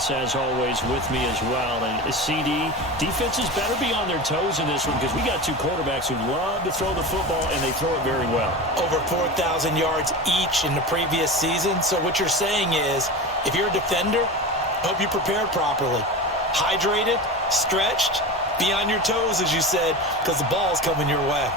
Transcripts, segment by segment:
Davis, as always, with me as well. And CD, defenses better be on their toes in this one because we got two quarterbacks who love to throw the football, and they throw it very well. Over 4,000 yards each in the previous season. So what you're saying is, if you're a defender, hope you prepared properly. Hydrated, stretched, be on your toes, as you said, because the ball's coming your way.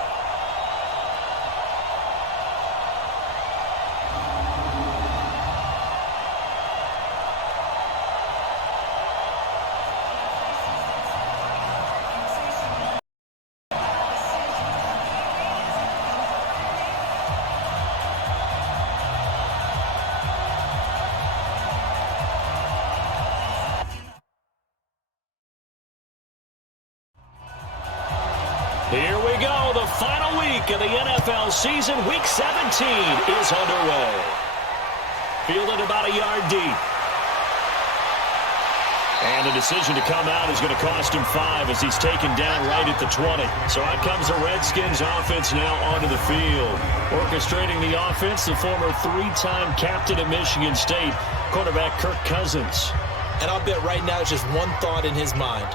Here we go. The final week of the NFL season. Week 17 is underway. Fielded about a yard deep. And the decision to come out is going to cost him 5 as he's taken down right at the 20. So out comes the Redskins offense now onto the field. Orchestrating the offense, the former 3-time captain at Michigan State, quarterback Kirk Cousins. And I'll bet right now it's just one thought in his mind.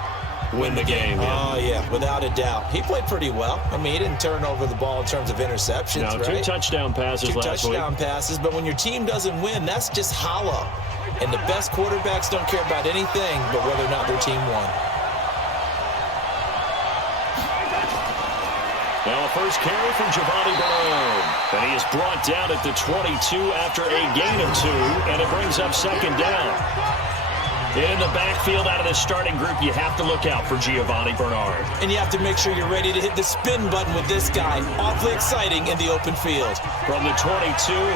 Win the game. Yeah. Oh, yeah, without a doubt. He played pretty well. I mean, he didn't turn over the ball in terms of interceptions, no, right? 2 touchdown passes last week. 2 touchdown passes, but when your team doesn't win, that's just hollow. And the best quarterbacks don't care about anything but whether or not their team won. Now a first carry from Giovanni Bernard. And he is brought down at the 22 after a gain of 2, and it brings up second down. In the backfield out of the starting group, you have to look out for Giovanni Bernard. And you have to make sure you're ready to hit the spin button with this guy. Awfully exciting in the open field. From the 22,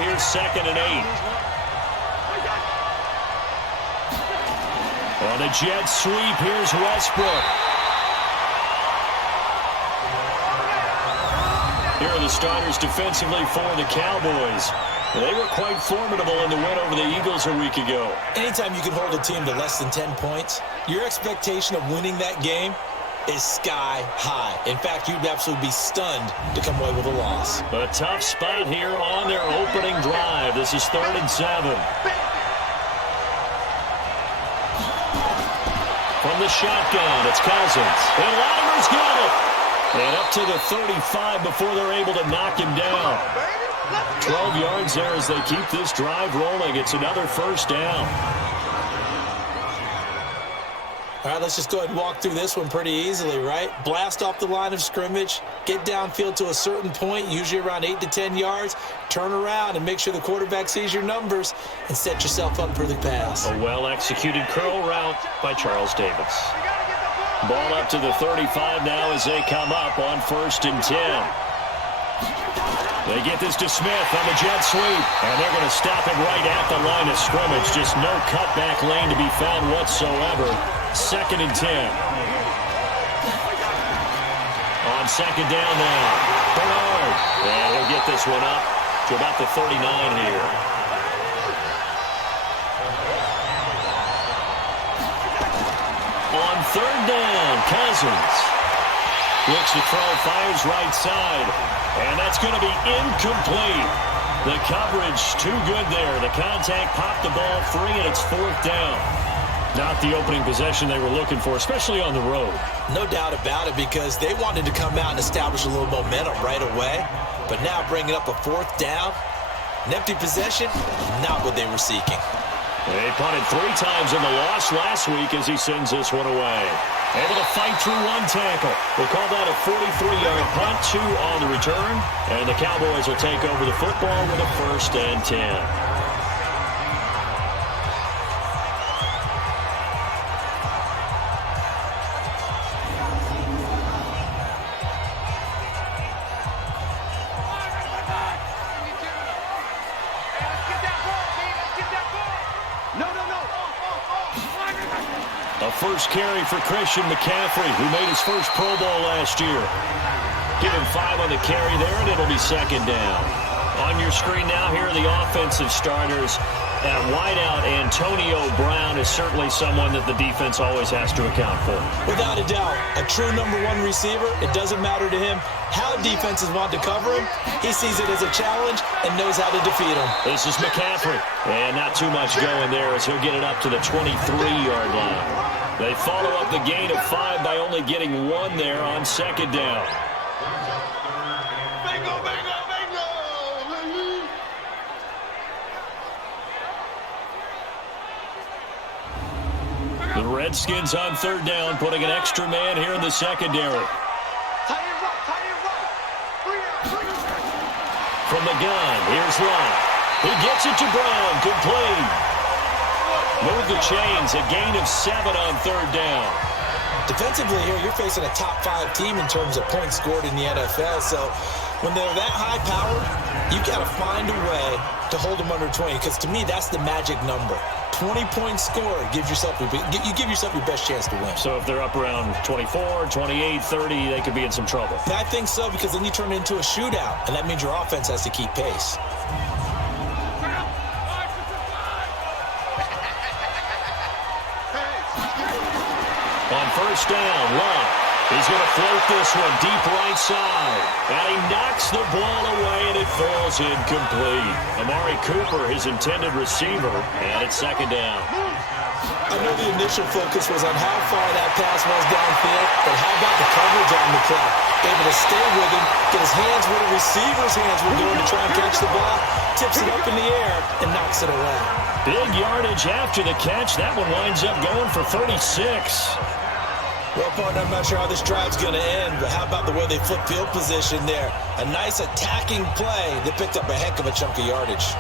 here's 2nd and 8. On the jet sweep, here's Westbrook. Here are the starters defensively for the Cowboys. They were quite formidable in the win over the Eagles a week ago. Anytime you can hold a team to less than 10 points, your expectation of winning that game is sky high. In fact, you'd absolutely be stunned to come away with a loss. A tough spot here on their opening drive. This is 3rd and 7. From the shotgun, it's Cousins. And Latimer's got it. And up to the 35 before they're able to knock him down. 12 yards there as they keep this drive rolling. It's another first down. All right, let's just go ahead and walk through this one pretty easily, right? Blast off the line of scrimmage, get downfield to a certain point, usually around 8 to 10 yards, turn around and make sure the quarterback sees your numbers and set yourself up for the pass. A well-executed curl route by Charles Davis. Ball up to the 35 now as they come up on 1st and 10. They get this to Smith on the jet sweep, and they're going to stop it right at the line of scrimmage. Just no cutback lane to be found whatsoever. 2nd and 10. On 2nd down now, Bernard. And he'll get this one up to about the 39 here. On 3rd down, Cousins. Looks to throw, fires right side. And that's going to be incomplete. The coverage too good there. The contact popped the ball free, and it's 4th down. Not the opening possession they were looking for, especially on the road. No doubt about it, because they wanted to come out and establish a little momentum right away. But now bringing up a 4th down, an empty possession, not what they were seeking. They punted 3 times in the loss last week as he sends this one away. Able to fight through 1 tackle. We'll call that a 43-yard punt, 2 on the return. And the Cowboys will take over the football with a 1st and 10. A first carry for Christian McCaffrey, who made his first Pro Bowl last year. Give him 5 on the carry there, and it'll be 2nd down. On your screen now, here are the offensive starters. At wideout, Antonio Brown is certainly someone that the defense always has to account for. Without a doubt, a true #1 receiver. It doesn't matter to him how defenses want to cover him. He sees it as a challenge and knows how to defeat him. This is McCaffrey. And not too much going there as he'll get it up to the 23-yard line. They follow up the gain of 5 by only getting 1 there on second down. The Redskins on third down, putting an extra man here in the secondary. From the gun, here's Lott. He gets it to Brown, complete. Move the chains, a gain of 7 on third down. Defensively here, you're facing a top 5 team in terms of points scored in the NFL. So when they're that high-powered, you got to find a way to hold them under 20. Because to me, that's the magic number. 20 points scored gives yourself you give yourself your best chance to win. So if they're up around 24, 28, 30, they could be in some trouble. And I think so, because then you turn it into a shootout, and that means your offense has to keep pace. On first down, Lott. He's going to float this one deep right side. And he knocks the ball away, and it falls incomplete. Amari Cooper, his intended receiver, and it's second down. I know the initial focus was on how far that pass was downfield, but how about the coverage on the play? Able to stay with him, get his hands where the receiver's hands were going to try and catch the ball, tips it up in the air, and knocks it away. Big yardage after the catch. That one winds up going for 36. Well, partner, I'm not sure how this drive's going to end, but how about the way they flip field position there? A nice attacking play that picked up a heck of a chunk of yardage.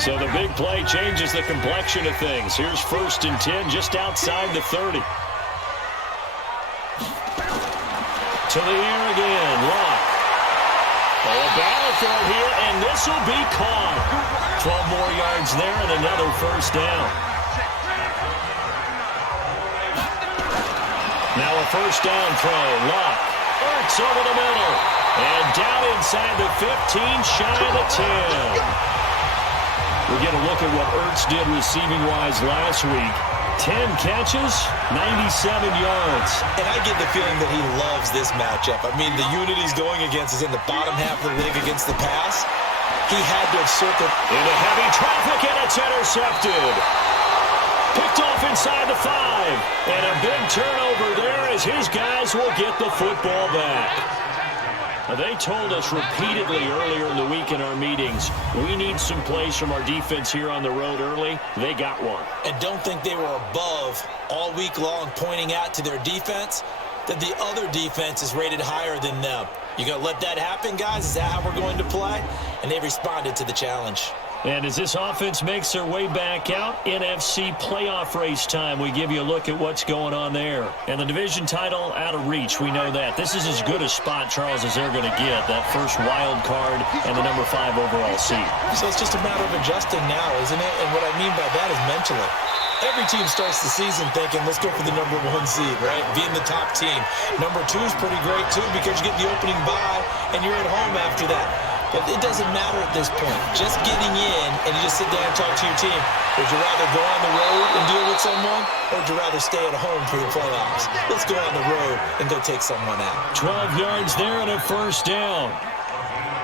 So the big play changes the complexion of things. Here's first and 10 just outside the 30. To the air again, Lott. Oh, a battle for it here, and this will be caught. 12 more yards there and another first down. Now a first down throw. Lott. Ertz over the middle. And down inside the 15, shy of the 10. We get a look at what Ertz did receiving-wise last week. 10 catches, 97 yards. And I get the feeling that he loves this matchup. I mean, the unit he's going against is in the bottom half of the league against the pass. He had to assert the... Into heavy traffic, and it's intercepted. Picked off inside the 5. And a big turnover there as his guys will get the football back. Now, they told us repeatedly earlier in the week in our meetings, we need some plays from our defense here on the road early. They got one. And don't think they were above all week long pointing out to their defense that the other defense is rated higher than them. You going to let that happen, guys? Is that how we're going to play? And they responded to the challenge. And as this offense makes their way back out, NFC playoff race time, we give you a look at what's going on there. And the division title out of reach, we know that. This is as good a spot, Charles, as they're going to get, that first wild card and the number 5 overall seed. So it's just a matter of adjusting now, isn't it? And what I mean by that is mentally. Every team starts the season thinking, let's go for the number 1 seed, right? Being the top team. Number 2 is pretty great, too, because you get the opening bye, and you're at home after that. But it doesn't matter at this point. Just getting in, and you just sit down and talk to your team. Would you rather go on the road and deal with someone, or would you rather stay at home for the playoffs? Let's go on the road and go take someone out. 12 yards there and a first down.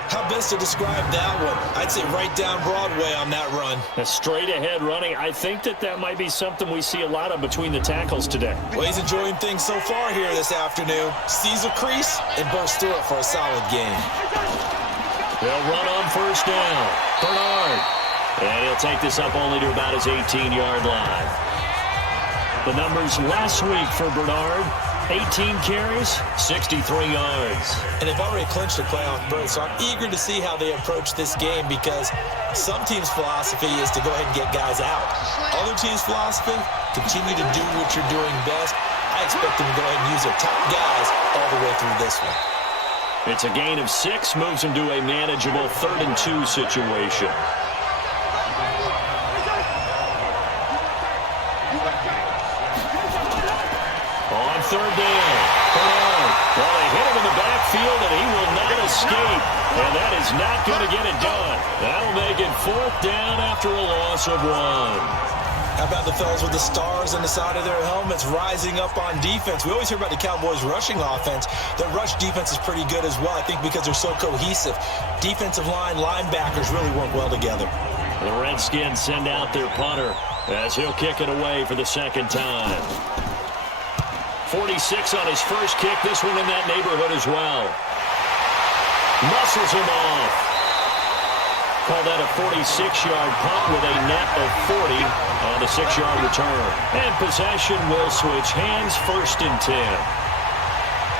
How best to describe that one? I'd say right down Broadway on that run. A straight-ahead running. I think that might be something we see a lot of between the tackles today. Well, he's enjoying things so far here this afternoon. Sees a crease and bursts through it for a solid game. They'll run on first down. Bernard. And he'll take this up only to about his 18-yard line. The numbers last week for Bernard, 18 carries, 63 yards. And they've already clinched a playoff berth, so I'm eager to see how they approach this game because some teams' philosophy is to go ahead and get guys out. Other teams' philosophy, continue to do what you're doing best. I expect them to go ahead and use their top guys all the way through this one. It's a gain of 6, moves them to a manageable 3rd and 2 situation. On third down, Bernard. Well, they escape, and that is not going to get it done. That'll make it 4th down after a loss of 1. How about the fellas with the stars on the side of their helmets rising up on defense? We always hear about the Cowboys' rushing offense. Their rush defense is pretty good as well, I think, because they're so cohesive. Defensive line, linebackers really work well together. The Redskins send out their punter as he'll kick it away for the 2nd time. 46 on his first kick. This one in that neighborhood as well. Muscles him off. Call that a 46-yard punt with a net of 40 on the 6-yard return. And possession will switch hands, 1st and 10.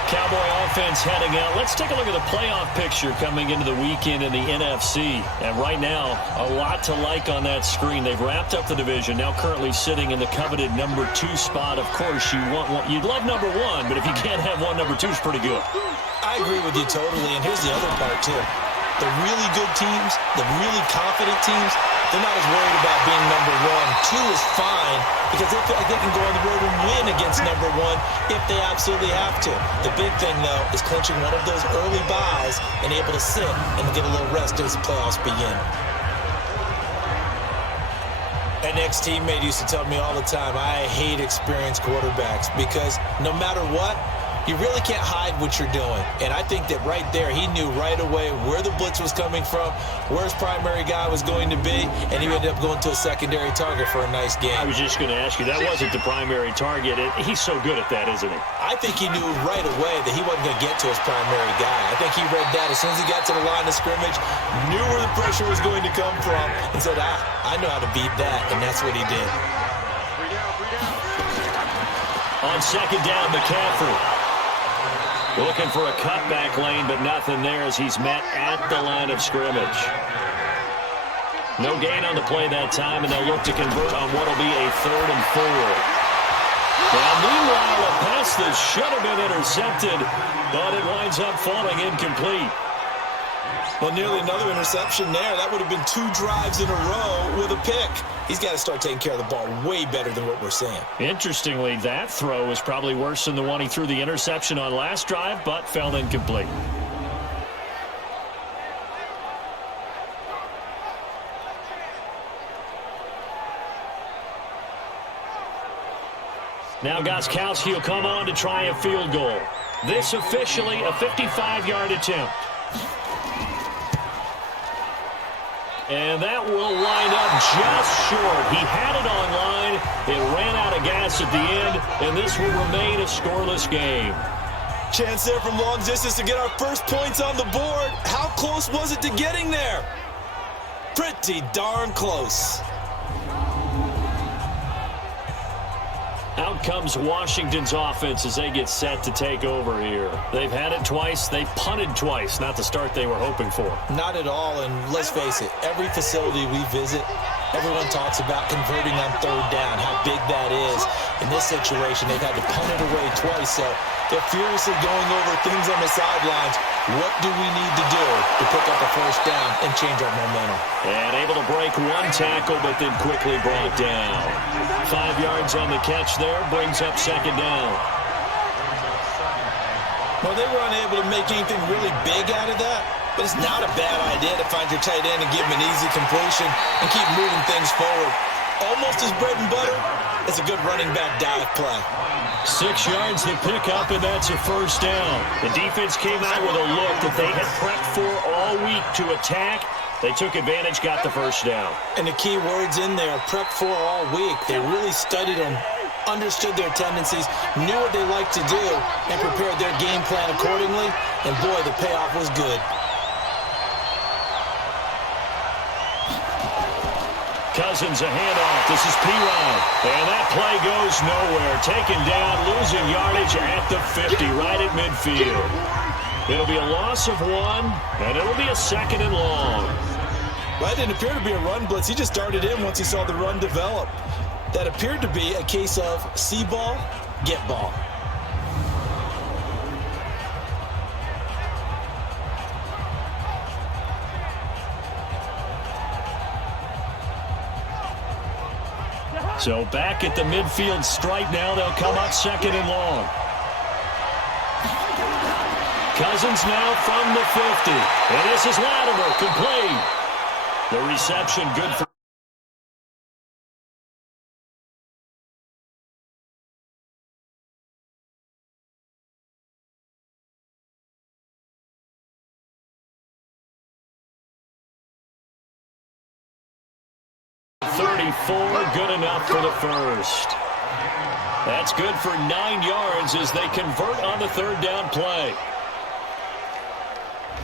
Cowboy offense heading out. Let's take a look at the playoff picture coming into the weekend in the NFC. And right now, a lot to like on that screen. They've wrapped up the division, now currently sitting in the coveted number 2 spot. Of course, you'd love number 1, but if you can't have one, number 2 is pretty good. I agree with you totally, and here's the other part, too. The really good teams, the really confident teams, they're not as worried about being number 1. 2 is fine because they feel like they can go on the road and win against number 1 if they absolutely have to. The big thing, though, is clinching one of those early byes and able to sit and get a little rest as the playoffs begin. An ex-teammate used to tell me all the time, I hate experienced quarterbacks because no matter what, you really can't hide what you're doing. And I think that right there, he knew right away where the blitz was coming from, where his primary guy was going to be, and he ended up going to a secondary target for a nice game. I was just going to ask you, that wasn't the primary target. He's so good at that, isn't he? I think he knew right away that he wasn't going to get to his primary guy. I think he read that as soon as he got to the line of scrimmage, knew where the pressure was going to come from, and said, I know how to beat that, and that's what he did. On 2nd down, McCaffrey. Looking for a cutback lane, but nothing there as he's met at the line of scrimmage. No gain on the play that time, and they'll look to convert on what will be a 3rd and 4. Now, meanwhile, a pass that should have been intercepted, but it winds up falling incomplete. Well, nearly another interception there. That would have been 2 drives in a row with a pick. He's got to start taking care of the ball way better than what we're seeing. Interestingly, that throw is probably worse than the one he threw the interception on last drive, but fell incomplete. Now Gostkowski will come on to try a field goal. This officially a 55-yard attempt. And that will line up just short. He had it on line. It ran out of gas at the end, and this will remain a scoreless game. Chance there from long distance to get our first points on the board. How close was it to getting there? Pretty darn close. Out comes Washington's offense as they get set to take over here. They've had it twice. They've punted twice. Not the start they were hoping for. Not at all, and let's face it, every facility we visit, everyone talks about converting on 3rd down, how big that is. In this situation, they've had to punt it away twice, so they're furiously going over things on the sidelines. What do we need to do to pick up a 1st down and change our momentum? And able to break 1 tackle, but then quickly brought down. 5 yards on the catch there, brings up 2nd down. Well, they were unable to make anything really big out of that, but it's not a bad idea to find your tight end and give him an easy completion and keep moving things forward. Almost as bread and butter as a good running back dive play. 6 yards to pick up, and that's a 1st down. The defense came out with a look that they had prepped for all week to attack. They took advantage, got the 1st down. And the key words in there, prepped for all week. They really studied them, understood their tendencies, knew what they liked to do, and prepared their game plan accordingly. And boy, the payoff was good. Cousins a handoff. This is P-Rod. And that play goes nowhere. Taken down, losing yardage at the 50, right at midfield. It'll be a loss of 1, and it'll be a 2nd and long. Well, that didn't appear to be a run blitz. He just darted in once he saw the run develop. That appeared to be a case of see ball, get ball. So back at the midfield stripe now. They'll come up 2nd and long. Cousins now from the 50. And this is Latimer, complete. The reception good for 34, good enough for the first. That's good for 9 yards as they convert on the third down play.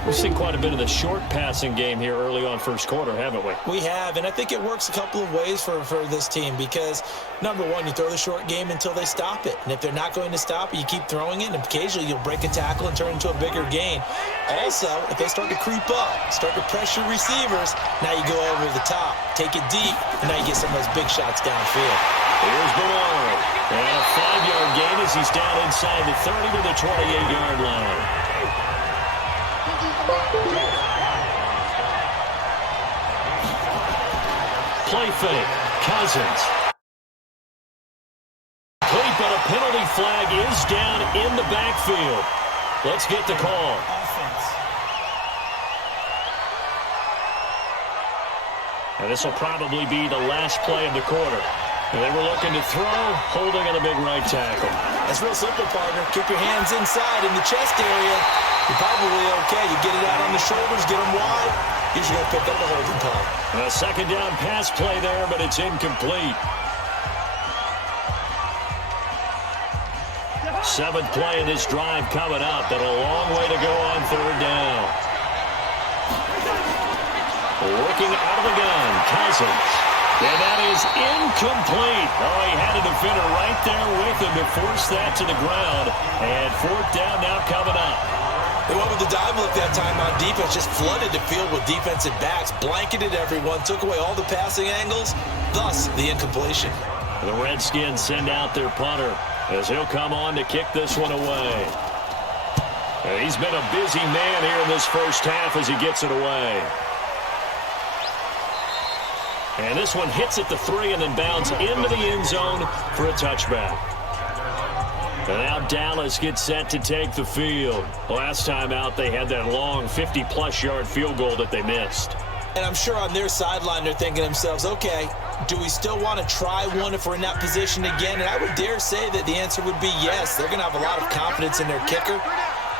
We've seen quite a bit of the short passing game here early on first quarter, haven't we? We have, and I think it works a couple of ways for this team because, number one, you throw the short game until they stop it. And if they're not going to stop it, you keep throwing it, and occasionally you'll break a tackle and turn it into a bigger gain. Also, if they start to creep up, start to pressure receivers, now you go over the top, take it deep, and now you get some of those big shots downfield. Here's Bernard. And a 5-yard gain as he's down inside the 30 to the 28-yard line. Play fake. Cousins. Complete, but a penalty flag is down in the backfield. Let's get the call. And this will probably be the last play of the quarter. And they were looking to throw, holding on a big right tackle. That's real simple, partner. Keep your hands inside in the chest area. You're probably okay. You get it out on the shoulders, get them wide. Usually going to pick up a holding call. A second down pass play there, but it's incomplete. 7th play in this drive coming up, but a long way to go on third down. Looking out of the gun, Cousins. And that is incomplete. Oh, he had a defender right there with him to force that to the ground. And 4th down now coming up. They went with the dive look that time on defense, just flooded the field with defensive backs, blanketed everyone, took away all the passing angles, thus the incompletion. The Redskins send out their punter as he'll come on to kick this one away. And he's been a busy man here in this first half as he gets it away. And this one hits at the 3 and then bounds into the end zone for a touchback. And now Dallas gets set to take the field. Last time out, they had that long 50-plus yard field goal that they missed. And I'm sure on their sideline, they're thinking to themselves, okay, do we still want to try one if we're in that position again? And I would dare say that the answer would be yes. They're going to have a lot of confidence in their kicker.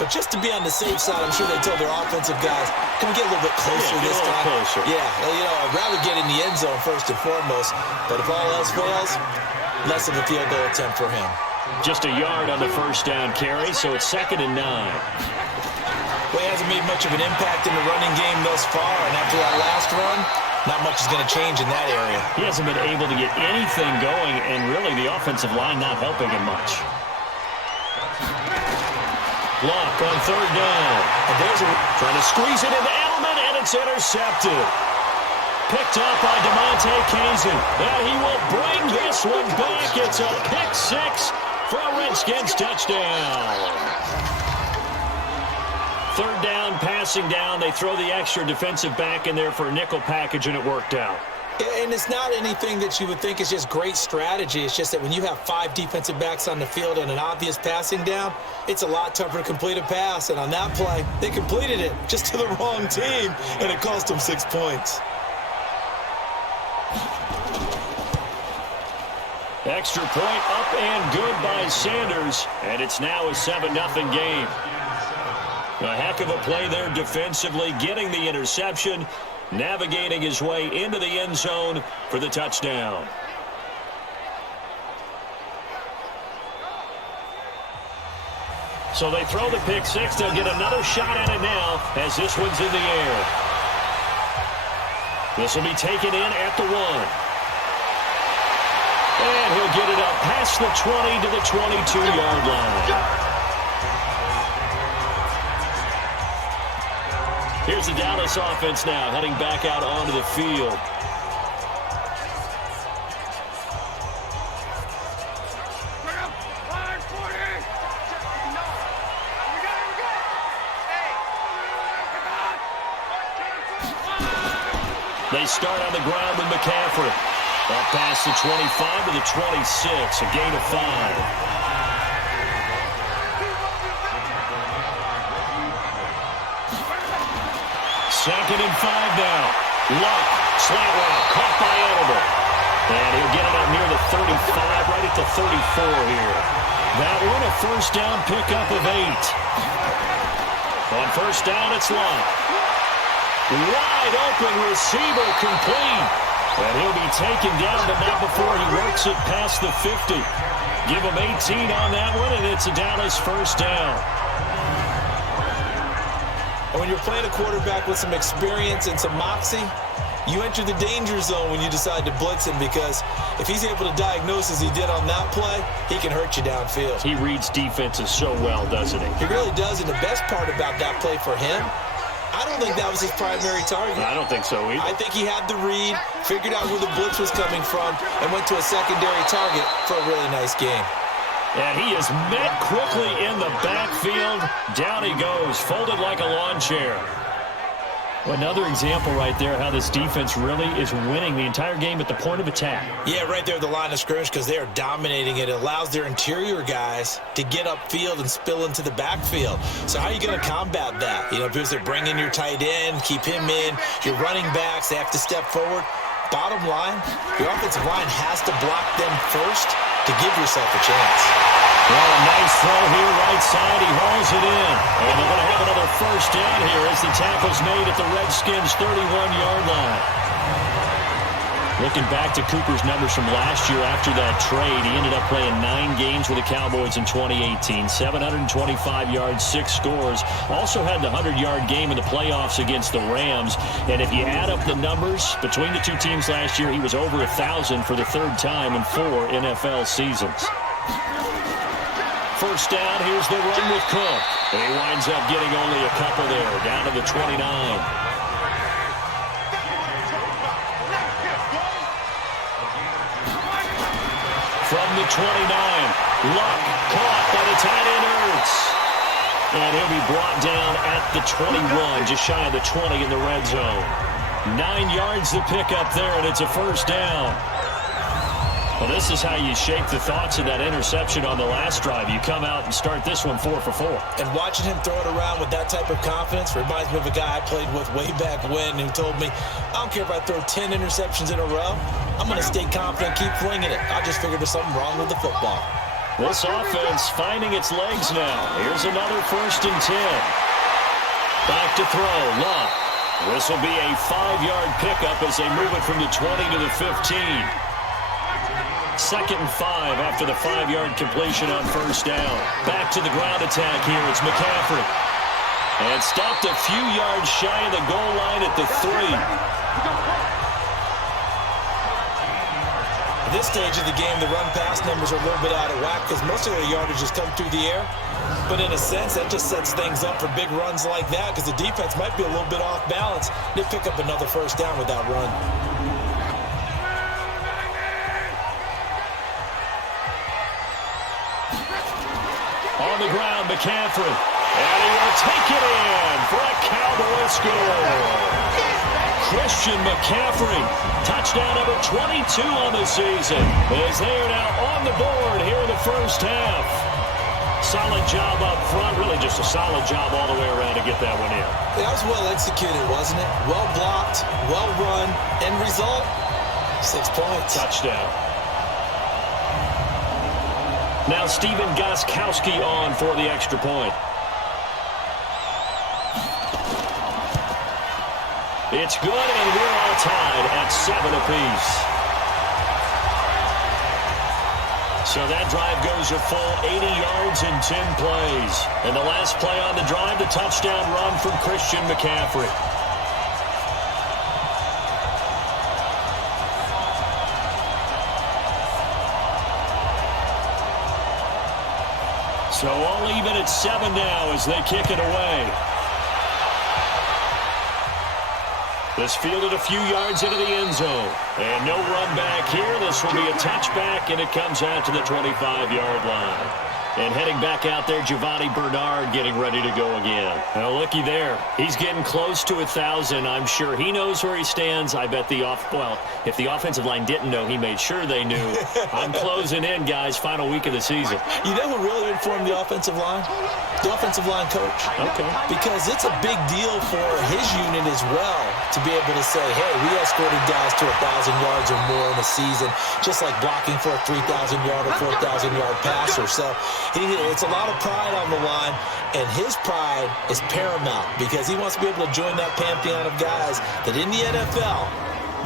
But just to be on the safe side, I'm sure they told their offensive guys, can we get a little bit closer this time? Closer. Yeah, you know, I'd rather get in the end zone first and foremost. But if all else fails, less of a field goal attempt for him. Just a yard on the first down carry, so it's 2nd and 9. Well, he hasn't made much of an impact in the running game thus far, and after that last run, not much is going to change in that area. He hasn't been able to get anything going, and really the offensive line not helping him much. Block on 3rd down. And there's trying to squeeze it into Edelman, and it's intercepted. Picked up by DeMonte Kazin. And he will bring this one back. It's a pick 6 for a Redskins touchdown. 3rd down, passing down. They throw the extra defensive back in there for a nickel package, and it worked out. And it's not anything that you would think is just great strategy. It's just that when you have 5 defensive backs on the field and an obvious passing down, it's a lot tougher to complete a pass. And on that play, they completed it just to the wrong team, and it cost them 6 points. Extra point up and good by Sanders, and it's now a 7-0 game. A heck of a play there defensively, getting the interception, navigating his way into the end zone for the touchdown. So they throw the pick 6. They'll get another shot at it now as this one's in the air. This will be taken in at the 1. And he'll get it up past the 20 to the 22-yard line. Here's the Dallas offense now, heading back out onto the field. They start on the ground with McCaffrey. Up past the 25 to the 26, a gain of 5. 2nd and 5 now. Luck, slant route, caught by Edelman. And he'll get it up near the 35, right at the 34 here. That one, a first down pickup of 8. On first down, it's Luck. Wide open receiver complete. And he'll be taken down, but not before he works it past the 50. Give him 18 on that one, and it's a Dallas first down. And when you're playing a quarterback with some experience and some moxie, you enter the danger zone when you decide to blitz him, because if he's able to diagnose as he did on that play, he can hurt you downfield. He reads defenses so well, doesn't he? He really does, and the best part about that play for him, I don't think that was his primary target. I don't think so either. I think he had the read, figured out where the blitz was coming from, and went to a secondary target for a really nice game. And he is met quickly in the backfield. Down he goes, folded like a lawn chair. Another example right there how this defense really is winning the entire game at the point of attack. Yeah, right there at the line of scrimmage, because they are dominating it. It allows their interior guys to get upfield and spill into the backfield. So how are you going to combat that? You know, because they're bringing your tight end, keep him in. Your running backs, they have to step forward. Bottom line, your offensive line has to block them first to give yourself a chance. Well, a nice throw here, right side. He hauls it in. And they're going to have another first down here as the tackle's made at the Redskins' 31-yard line. Looking back to Cooper's numbers from last year after that trade, he ended up playing 9 games with the Cowboys in 2018. 725 yards, 6 scores. Also had the 100-yard game in the playoffs against the Rams. And if you add up the numbers between the two teams last year, he was over 1,000 for the 3rd time in 4 NFL seasons. First down, here's the run with Cook. And he winds up getting only a couple there, down to the 29. From the 29, Luck caught by the tight end Ertz. And he'll be brought down at the 21, just shy of the 20 in the red zone. 9 yards to pick up there, and it's a first down. Well, this is how you shape the thoughts of that interception on the last drive. You come out and start this one 4 for 4. And watching him throw it around with that type of confidence reminds me of a guy I played with way back when who told me, I don't care if I throw 10 interceptions in a row. I'm going to stay confident, keep flinging it. I just figured there's something wrong with the football. This offense finding its legs now. Here's another 1st and 10. Back to throw, Luck. This will be a 5-yard pickup as they move it from the 20 to the 15. 2nd and 5 after the 5-yard completion on first down. Back to the ground attack here. It's McCaffrey. And stopped a few yards shy of the goal line at the 3. At this stage of the game, the run-pass numbers are a little bit out of whack because most of their yardage has come through the air. But in a sense, that just sets things up for big runs like that because the defense might be a little bit off balance. They pick up another first down with that run. On the ground, McCaffrey. And he will take it in for a Cowboy score. Christian McCaffrey, touchdown number 22 on the season, as they are now on the board here in the first half. Solid job up front, really just a solid job all the way around to get that one in. That was well executed, wasn't it? Well blocked, well run, end result, 6 points. Touchdown. Now Stephen Gostkowski on for the extra point. It's good, and we're all tied at 7 apiece. So that drive goes a full 80 yards in 10 plays. And the last play on the drive, the touchdown run from Christian McCaffrey. So all even at 7 now as they kick it away. This fielded a few yards into the end zone. And no run back here. This will be a touchback, and it comes out to the 25-yard line. And heading back out there, Giovanni Bernard getting ready to go again. Now, looky there. He's getting close to 1,000. I'm sure he knows where he stands. I bet if the offensive line didn't know, he made sure they knew. I'm closing in, guys. Final week of the season. You know who really informed the offensive line? The offensive line coach. Okay. Because it's a big deal for his unit as well to be able to say, hey, we escorted guys to 1,000 yards or more in a season, just like blocking for a 3,000-yard or 4,000-yard passer. So it's a lot of pride on the line, and his pride is paramount because he wants to be able to join that pantheon of guys that in the NFL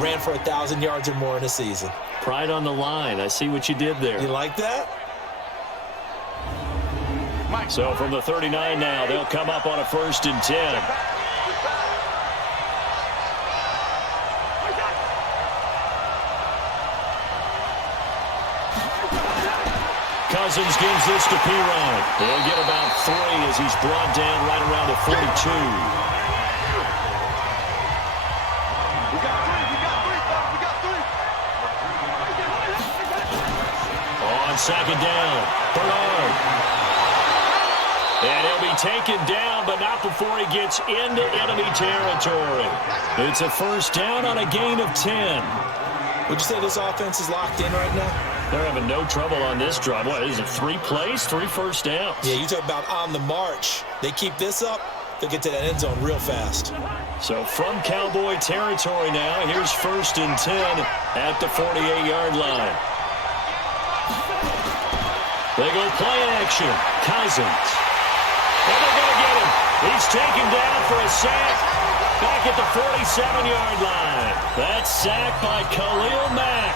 ran for 1,000 yards or more in a season. Pride on the line. I see what you did there. You like that? So from the 39 now, they'll come up on a 1st and 10. Cousins gives this to Perine. He'll get about 3 as he's brought down right around the 42. On 2nd down, Bernard. And he'll be taken down, but not before he gets into enemy territory. It's a 1st down on a gain of 10. Would you say this offense is locked in right now? They're having no trouble on this drive. What is it, 3 plays, 3 first downs? Yeah, you talk about on the march. They keep this up, they'll get to that end zone real fast. So from Cowboy territory now, here's 1st and 10 at the 48-yard line. They go play action. Cousins. And they're going to get him. He's taken down for a sack back at the 47-yard line. That's sacked by Khalil Mack.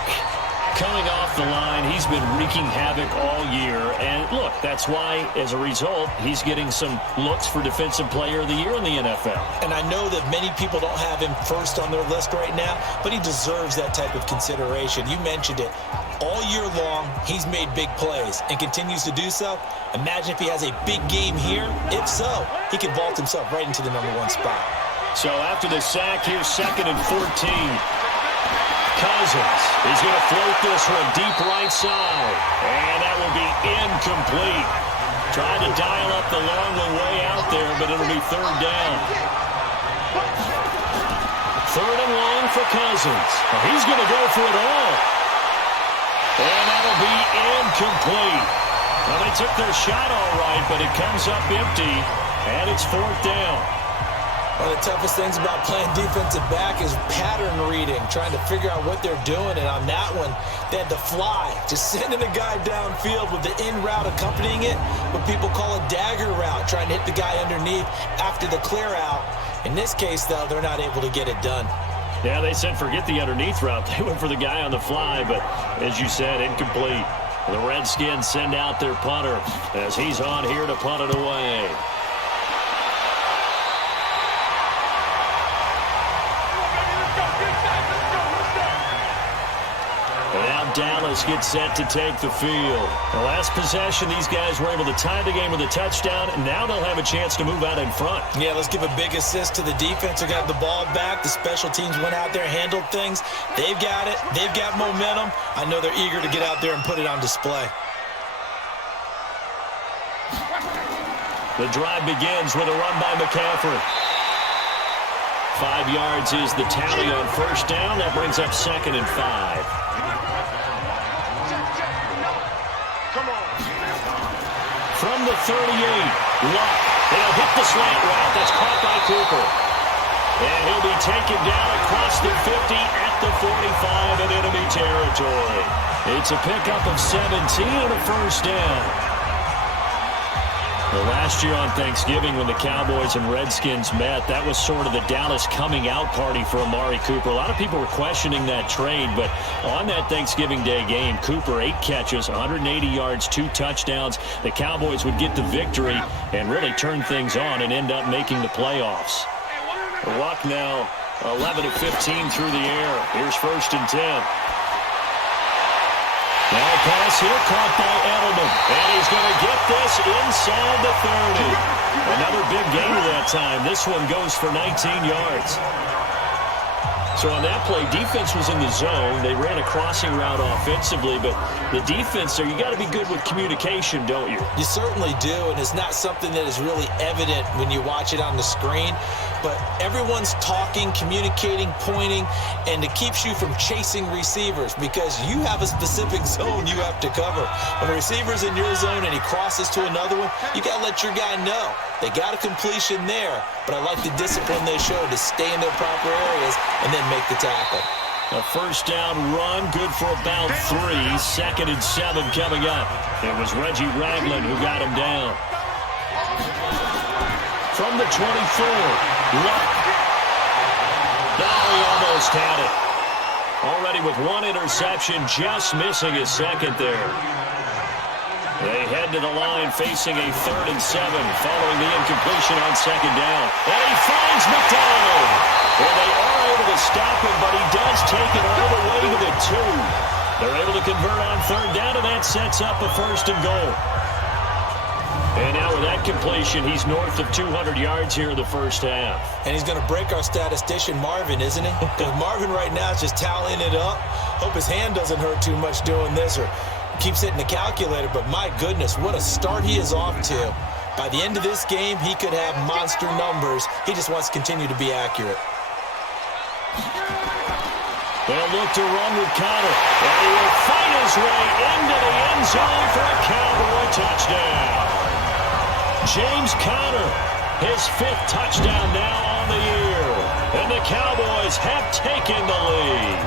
Coming off the line, he's been wreaking havoc all year. And look, that's why, as a result, he's getting some looks for Defensive Player of the Year in the NFL. And I know that many people don't have him first on their list right now, but he deserves that type of consideration. You mentioned it. All year long, he's made big plays and continues to do so. Imagine if he has a big game here. If so, he can vault himself right into the #1 spot. So after the sack, here's 2nd and 14. Cousins is going to float this one deep right side. And that will be incomplete. Trying to dial up the long way out there, but it'll be 3rd down. 3rd and long for Cousins. He's going to go for it all. And that'll be incomplete. Well, they took their shot all right, but it comes up empty, and it's 4th down. One of the toughest things about playing defensive back is pattern reading, trying to figure out what they're doing. And on that one, they had to fly, just sending a guy downfield with the in route accompanying it, what people call a dagger route, trying to hit the guy underneath after the clear out. In this case, though, they're not able to get it done. Yeah, they said forget the underneath route. They went for the guy on the fly, but as you said, incomplete. The Redskins send out their punter as he's on here to punt it away. And now Dallas gets set to take the field. The last possession, these guys were able to tie the game with a touchdown, and now they'll have a chance to move out in front. Yeah, let's give a big assist to the defense who got the ball back. The special teams went out there, handled things. They've got it. They've got momentum. I know they're eager to get out there and put it on display. The drive begins with a run by McCaffrey. 5 yards is the tally on 1st down. That brings up 2nd and 5. From the 38, Luck. He'll hit the slant route. That's caught by Cooper. And he'll be taken down across the 50 at the 45 in enemy territory. It's a pickup of 17 and a 1st down. Well, last year on Thanksgiving when the Cowboys and Redskins met, that was sort of the Dallas coming out party for Amari Cooper. A lot of people were questioning that trade, but on that Thanksgiving Day game, Cooper 8 catches, 180 yards, 2 touchdowns. The Cowboys would get the victory and really turn things on and end up making the playoffs. Luck now 11 of 15 through the air. Here's 1st and 10. Now a pass here caught by Edelman. And he's going to get this inside the 30. Another big gain that time. This one goes for 19 yards. So on that play, defense was in the zone. They ran a crossing route offensively, but the defense there, you got to be good with communication, don't you? You certainly do, and it's not something that is really evident when you watch it on the screen. But everyone's talking, communicating, pointing, and it keeps you from chasing receivers because you have a specific zone you have to cover. When a receiver's in your zone and he crosses to another one, you got to let your guy know. They got a completion there, but I like the discipline they showed to stay in their proper areas and then make the tackle. A first down run, good for about 3. 2nd and 7 coming up. It was Reggie Ragland who got him down. From the 24, Luck. Oh, he almost had it. Already with 1 interception, just missing his 2nd there. They head to the line facing a 3rd and 7 following the incompletion on 2nd down. And he finds McDonald. Well, they are able to stop him, but he does take it all the way to the 2. They're able to convert on 3rd down, and that sets up a 1st and goal. And now with that completion, he's north of 200 yards here in the first half. And he's going to break our statistician, Marvin, isn't he? Because Marvin right now is just tallying it up. Hope his hand doesn't hurt too much doing this or keeps hitting the calculator. But my goodness, what a start he is off to. By the end of this game, he could have monster numbers. He just wants to continue to be accurate. They'll look to run with Connor. And he will fight his way into the end zone for a Cowboy touchdown. James Conner, his 5th touchdown now on the year. And the Cowboys have taken the lead.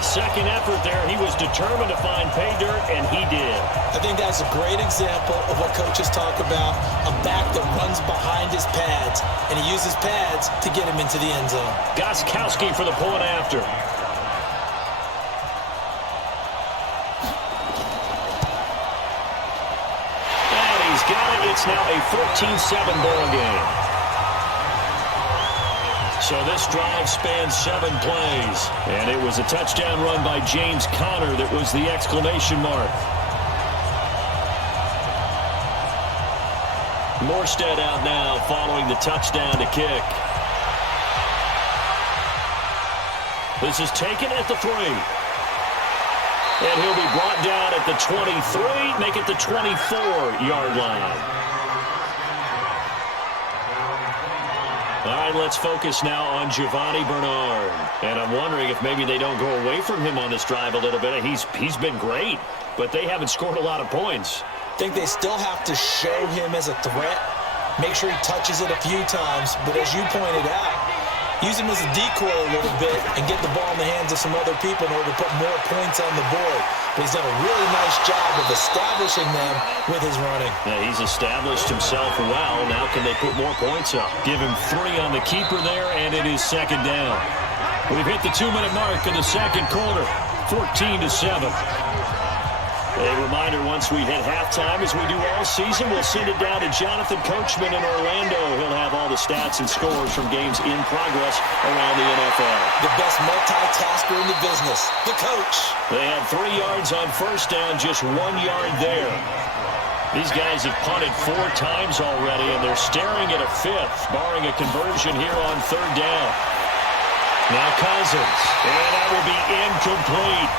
2nd effort there, he was determined to find pay dirt, and he did. I think that's a great example of what coaches talk about, a back that runs behind his pads, and he uses pads to get him into the end zone. Gostkowski for the point after. It's now a 14-7 ball game. So this drive spans 7 plays. And it was a touchdown run by James Conner that was the exclamation mark. Morstead out now following the touchdown to kick. This is taken at the 3. And he'll be brought down at the 23, make it the 24-yard line. All right, let's focus now on Giovanni Bernard. And I'm wondering if maybe they don't go away from him on this drive a little bit. He's been great, but they haven't scored a lot of points. I think they still have to show him as a threat. Make sure he touches it a few times. But as you pointed out, use him as a decoy a little bit and get the ball in the hands of some other people in order to put more points on the board. But he's done a really nice job of establishing them with his running. Yeah, he's established himself well. Now can they put more points up? Give him 3 on the keeper there, and it is 2nd down. We've hit the 2-minute mark in the 2nd quarter, 14-7. A reminder, once we hit halftime, as we do all season, we'll send it down to Jonathan Coachman in Orlando. He'll have all the stats and scores from games in progress around the NFL. The best multitasker in the business, the coach. They had 3 yards on 1st down, just 1 yard there. These guys have punted 4 times already, and they're staring at a 5th, barring a conversion here on 3rd down. Now Cousins, and that will be incomplete.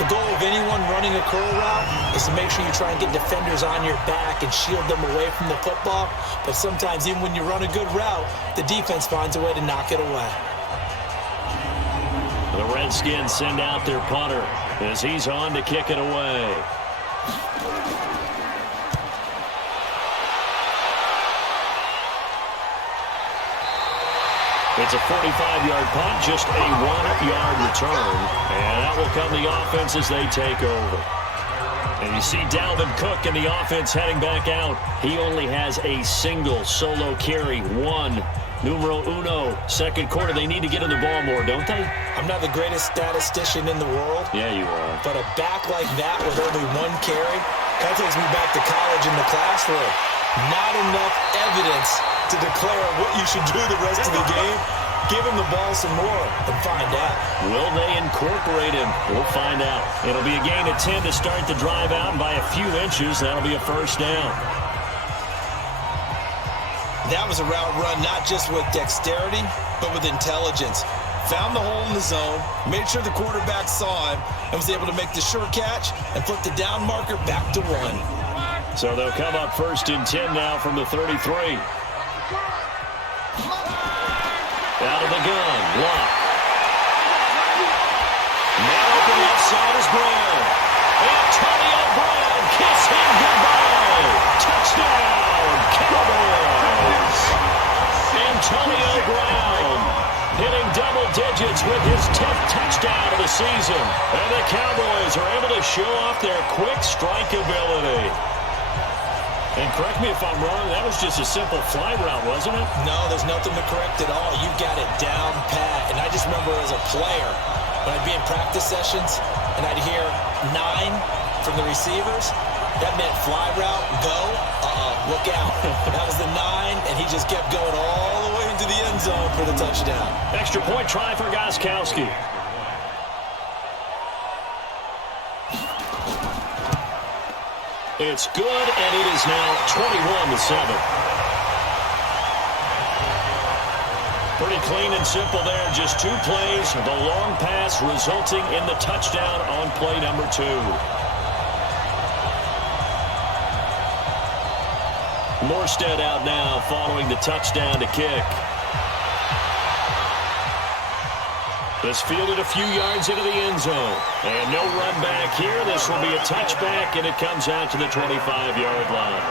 The goal of anyone running a curl route is to make sure you try and get defenders on your back and shield them away from the football. But sometimes even when you run a good route, the defense finds a way to knock it away. The Redskins send out their punter as he's on to kick it away. It's a 45-yard punt, just a 1-yard return. And that will come the offense as they take over. And you see Dalvin Cook in the offense heading back out. He only has a single solo carry, 1. Numero uno, 2nd quarter. They need to get in the ball more, don't they? I'm not the greatest statistician in the world. Yeah, you are. But a back like that with only 1 carry, that takes me back to college in the classroom. Not enough evidence to declare what you should do the rest of the game. Give him the ball some more and find out. Will they incorporate him? We'll find out. It'll be a gain of 10 to start the drive out, and by a few inches, that'll be a 1st down. That was a route run not just with dexterity, but with intelligence. Found the hole in the zone, made sure the quarterback saw him, and was able to make the sure catch and flip the down marker back to 1. So they'll come up 1st and 10 now from the 33. Out of the gun, Locke. Now open left side is Brown. Antonio Brown, kiss him goodbye. Touchdown, Cowboys. Antonio Brown hitting double digits with his 10th touchdown of the season. And the Cowboys are able to show off their quick strike ability. And correct me if I'm wrong, that was just a simple fly route, wasn't it? No, there's nothing to correct at all. You got it down pat. And I just remember as a player, when I'd be in practice sessions and I'd hear 9 from the receivers, that meant fly route, go, look out. That was the 9, and he just kept going all the way into the end zone for the touchdown. Extra point try for Gostkowski. It's good, and it is now 21-7. Pretty clean and simple there. Just 2 plays. The long pass resulting in the touchdown on play number 2. Morstead out now following the touchdown to kick. This fielded a few yards into the end zone. And no run back here. This will be a touchback, and it comes out to the 25-yard line.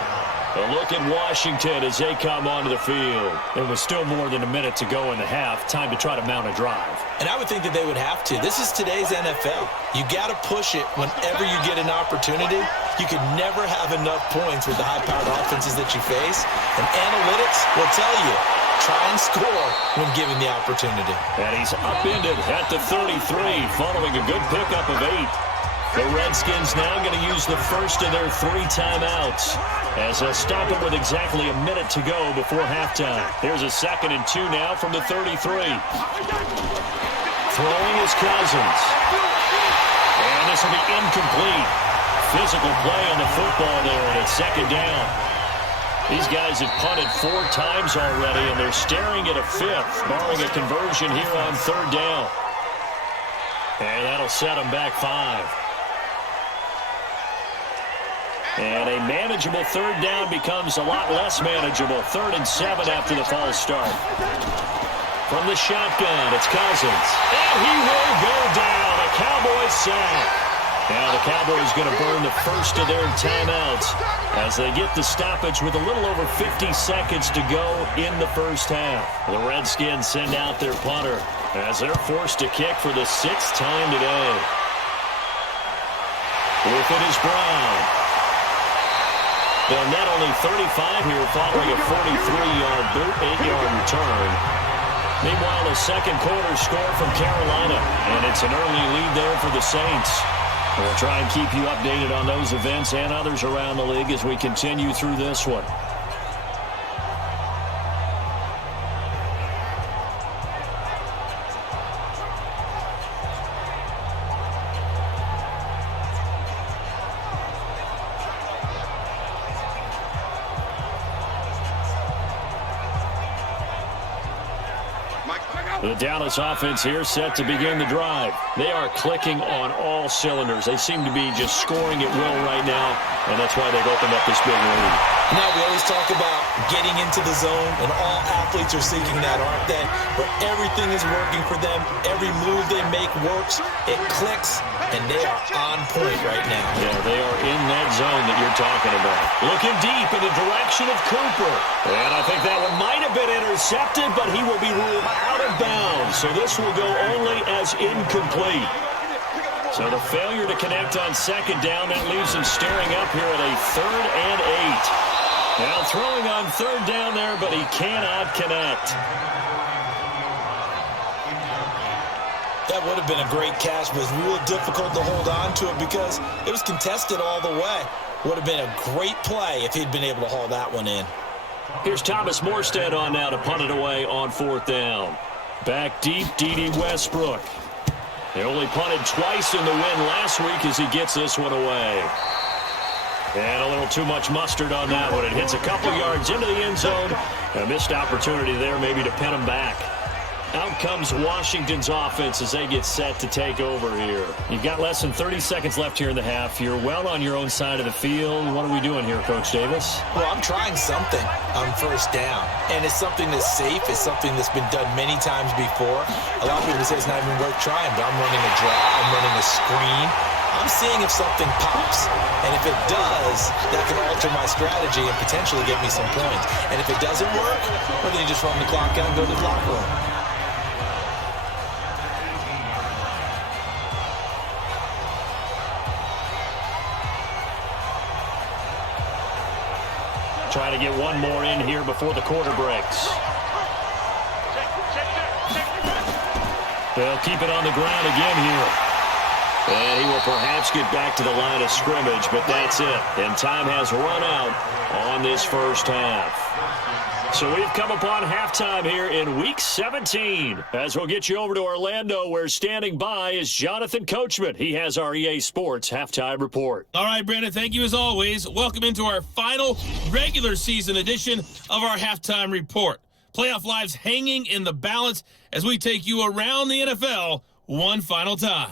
A look at Washington as they come onto the field. There was still more than a minute to go in the half. Time to try to mount a drive. And I would think that they would have to. This is today's NFL. You got to push it whenever you get an opportunity. You could never have enough points with the high-powered offenses that you face. And analytics will tell you, try and score when given the opportunity. And he's upended at the 33 following a good pickup of 8. The Redskins now going to use the first of their 3 timeouts as they'll stop it with exactly a minute to go before halftime. Here's a 2nd and 2 now from the 33. Throwing is Cousins. And this will be incomplete. Physical play on the football there, and it's 2nd down. These guys have punted 4 times already, and they're staring at a 5th, barring a conversion here on 3rd down. And that'll set them back 5. And a manageable 3rd down becomes a lot less manageable. 3rd and 7 after the false start. From the shotgun, it's Cousins. And he will go down. A Cowboys sack. Now the Cowboys going to burn the first of their timeouts as they get the stoppage with a little over 50 seconds to go in the first half. The Redskins send out their punter as they're forced to kick for the 6th time today. With it is Brown. They'll net only 35 here following a 43-yard boot, 8-yard return. Meanwhile, a second quarter score from Carolina, and it's an early lead there for the Saints. We'll try and keep you updated on those events and others around the league as we continue through this one. The Dallas offense here set to begin the drive. They are clicking on all cylinders. They seem to be just scoring at will right now, and that's why they've opened up this big lead. Now, we always talk about getting into the zone, and all athletes are seeking that, aren't they? Where everything is working for them. Every move they make works. It clicks, and they are on point right now. Yeah, they are in that zone that you're talking about. Looking deep in the direction of Cooper. And I think that one might have been intercepted, but he will be ruled out of bounds. So this will go only as incomplete. So the failure to connect on 2nd down, that leaves him staring up here at a 3rd and 8. Now throwing on 3rd down there, but he cannot connect. That would have been a great catch, but it was real difficult to hold on to it because it was contested all the way. Would have been a great play if he'd been able to haul that one in. Here's Thomas Morstead on now to punt it away on 4th down. Back deep, D.D. Westbrook. They only punted twice in the win last week as he gets this one away. And a little too much mustard on that one. It hits a couple yards into the end zone. A missed opportunity there maybe to pin them back. Out comes Washington's offense as they get set to take over here. You've got less than 30 seconds left here in the half. You're well on your own side of the field. What are we doing here, Coach Davis? Well, I'm trying something on first down, and it's something that's safe. It's something that's been done many times before. A lot of people say it's not even worth trying, but I'm running a draw. I'm running a screen. I'm seeing if something pops, and if it does, that can alter my strategy and potentially get me some points. And if it doesn't work, well, then you just run the clock out and go to the locker room. Trying to get one more in here before the quarter breaks. They'll keep it on the ground again here. And he will perhaps get back to the line of scrimmage, but that's it. And time has run out on this first half. So we've come upon halftime here in Week 17. As we'll get you over to Orlando, where standing by is Jonathan Coachman. He has our EA Sports Halftime Report. All right, Brandon, thank you as always. Welcome into our final regular season edition of our Halftime Report. Playoff lives hanging in the balance as we take you around the NFL one final time.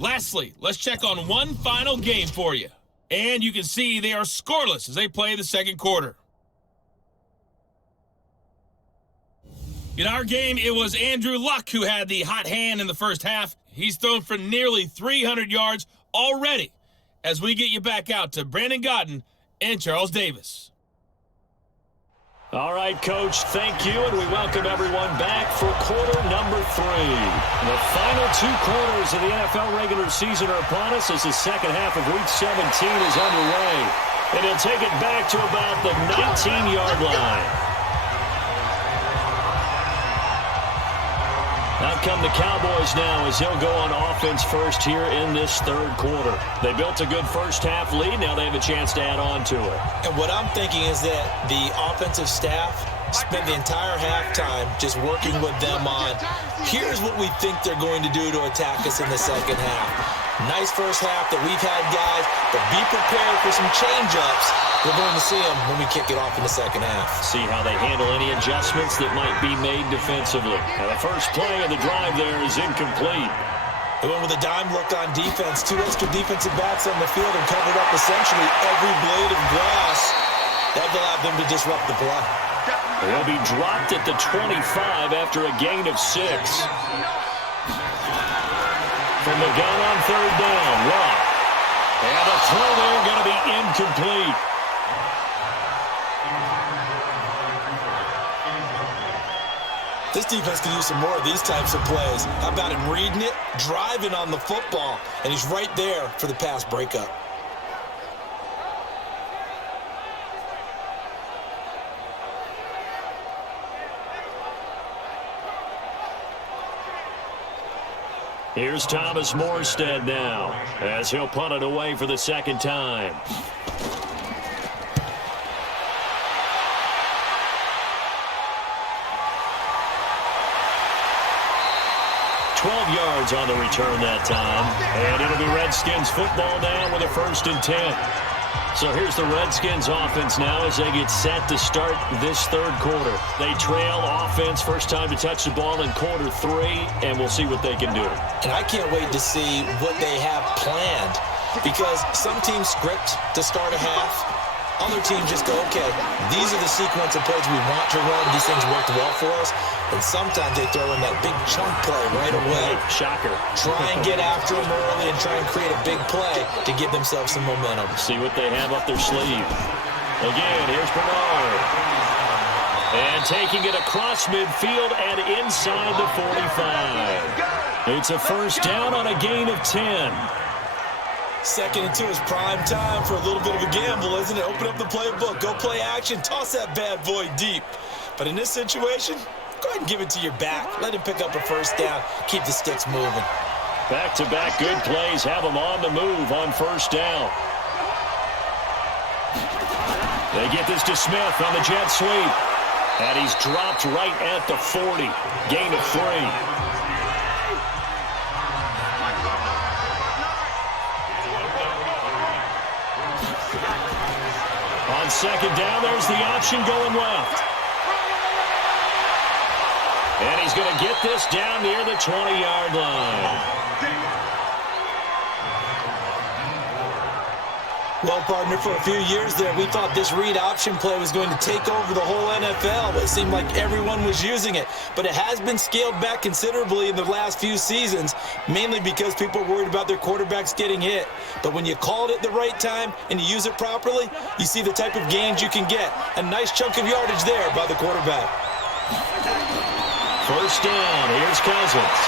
Lastly, let's check on one final game for you. And you can see they are scoreless as they play the second quarter. In our game, it was Andrew Luck who had the hot hand in the first half. He's thrown for nearly 300 yards already as we get you back out to Brandon Godden and Charles Davis. All right, Coach, thank you, and we welcome everyone back for quarter number 3. The final 2 quarters of the NFL regular season are upon us as the second half of Week 17 is underway. And he'll take it back to about the 19-yard line. Out come the Cowboys now as he'll go on offense first here in this third quarter. They built a good first half lead. Now they have a chance to add on to it. And what I'm thinking is that the offensive staff spent the entire halftime just working with them on, here's what we think they're going to do to attack us in the second half. Nice first half that we've had, guys, but be prepared for some change-ups. We're going to see them when we kick it off in the second half. See how they handle any adjustments that might be made defensively. Now the first play of the drive there is incomplete. They went with a dime look on defense. 2 extra defensive backs on the field and covered up essentially every blade of grass. That allowed them to disrupt the play. They'll be dropped at the 25 after a gain of 6. From the gun on third down, Luck. And a throw there going to be incomplete. This defense can use some more of these types of plays. How about him reading it, driving on the football, and he's right there for the pass breakup. Here's Thomas Morstead now as he'll punt it away for the second time. Yards on the return that time. And it'll be Redskins football now with a 1st and 10. So here's the Redskins offense now as they get set to start this third quarter. They trail offense, first time to touch the ball in quarter 3, and we'll see what they can do. And I can't wait to see what they have planned, because some teams script to start a half. Other teams just go, okay, these are the sequence of plays we want to run. These things worked well for us. And sometimes they throw in that big chunk play right away. Shocker. Try and get after them early and try and create a big play to give themselves some momentum. See what they have up their sleeve. Again, here's Bernard. And taking it across midfield and inside the 45. It's a first down on a gain of 10. 2nd and 2 is prime time for a little bit of a gamble, isn't it? Open up the playbook, go play action, toss that bad boy deep. But in this situation, go ahead and give it to your back. Let him pick up a first down, keep the sticks moving. Back-to-back good plays have him on the move on first down. They get this to Smith on the jet sweep. And he's dropped right at the 40. Gain of 3. On second down, there's the option going left. And he's going to get this down near the 20-yard line. Well, partner, for a few years there, we thought this read option play was going to take over the whole NFL. It seemed like everyone was using it. But it has been scaled back considerably in the last few seasons, mainly because people are worried about their quarterbacks getting hit. But when you call it at the right time and you use it properly, you see the type of gains you can get. A nice chunk of yardage there by the quarterback. First down, here's Cousins.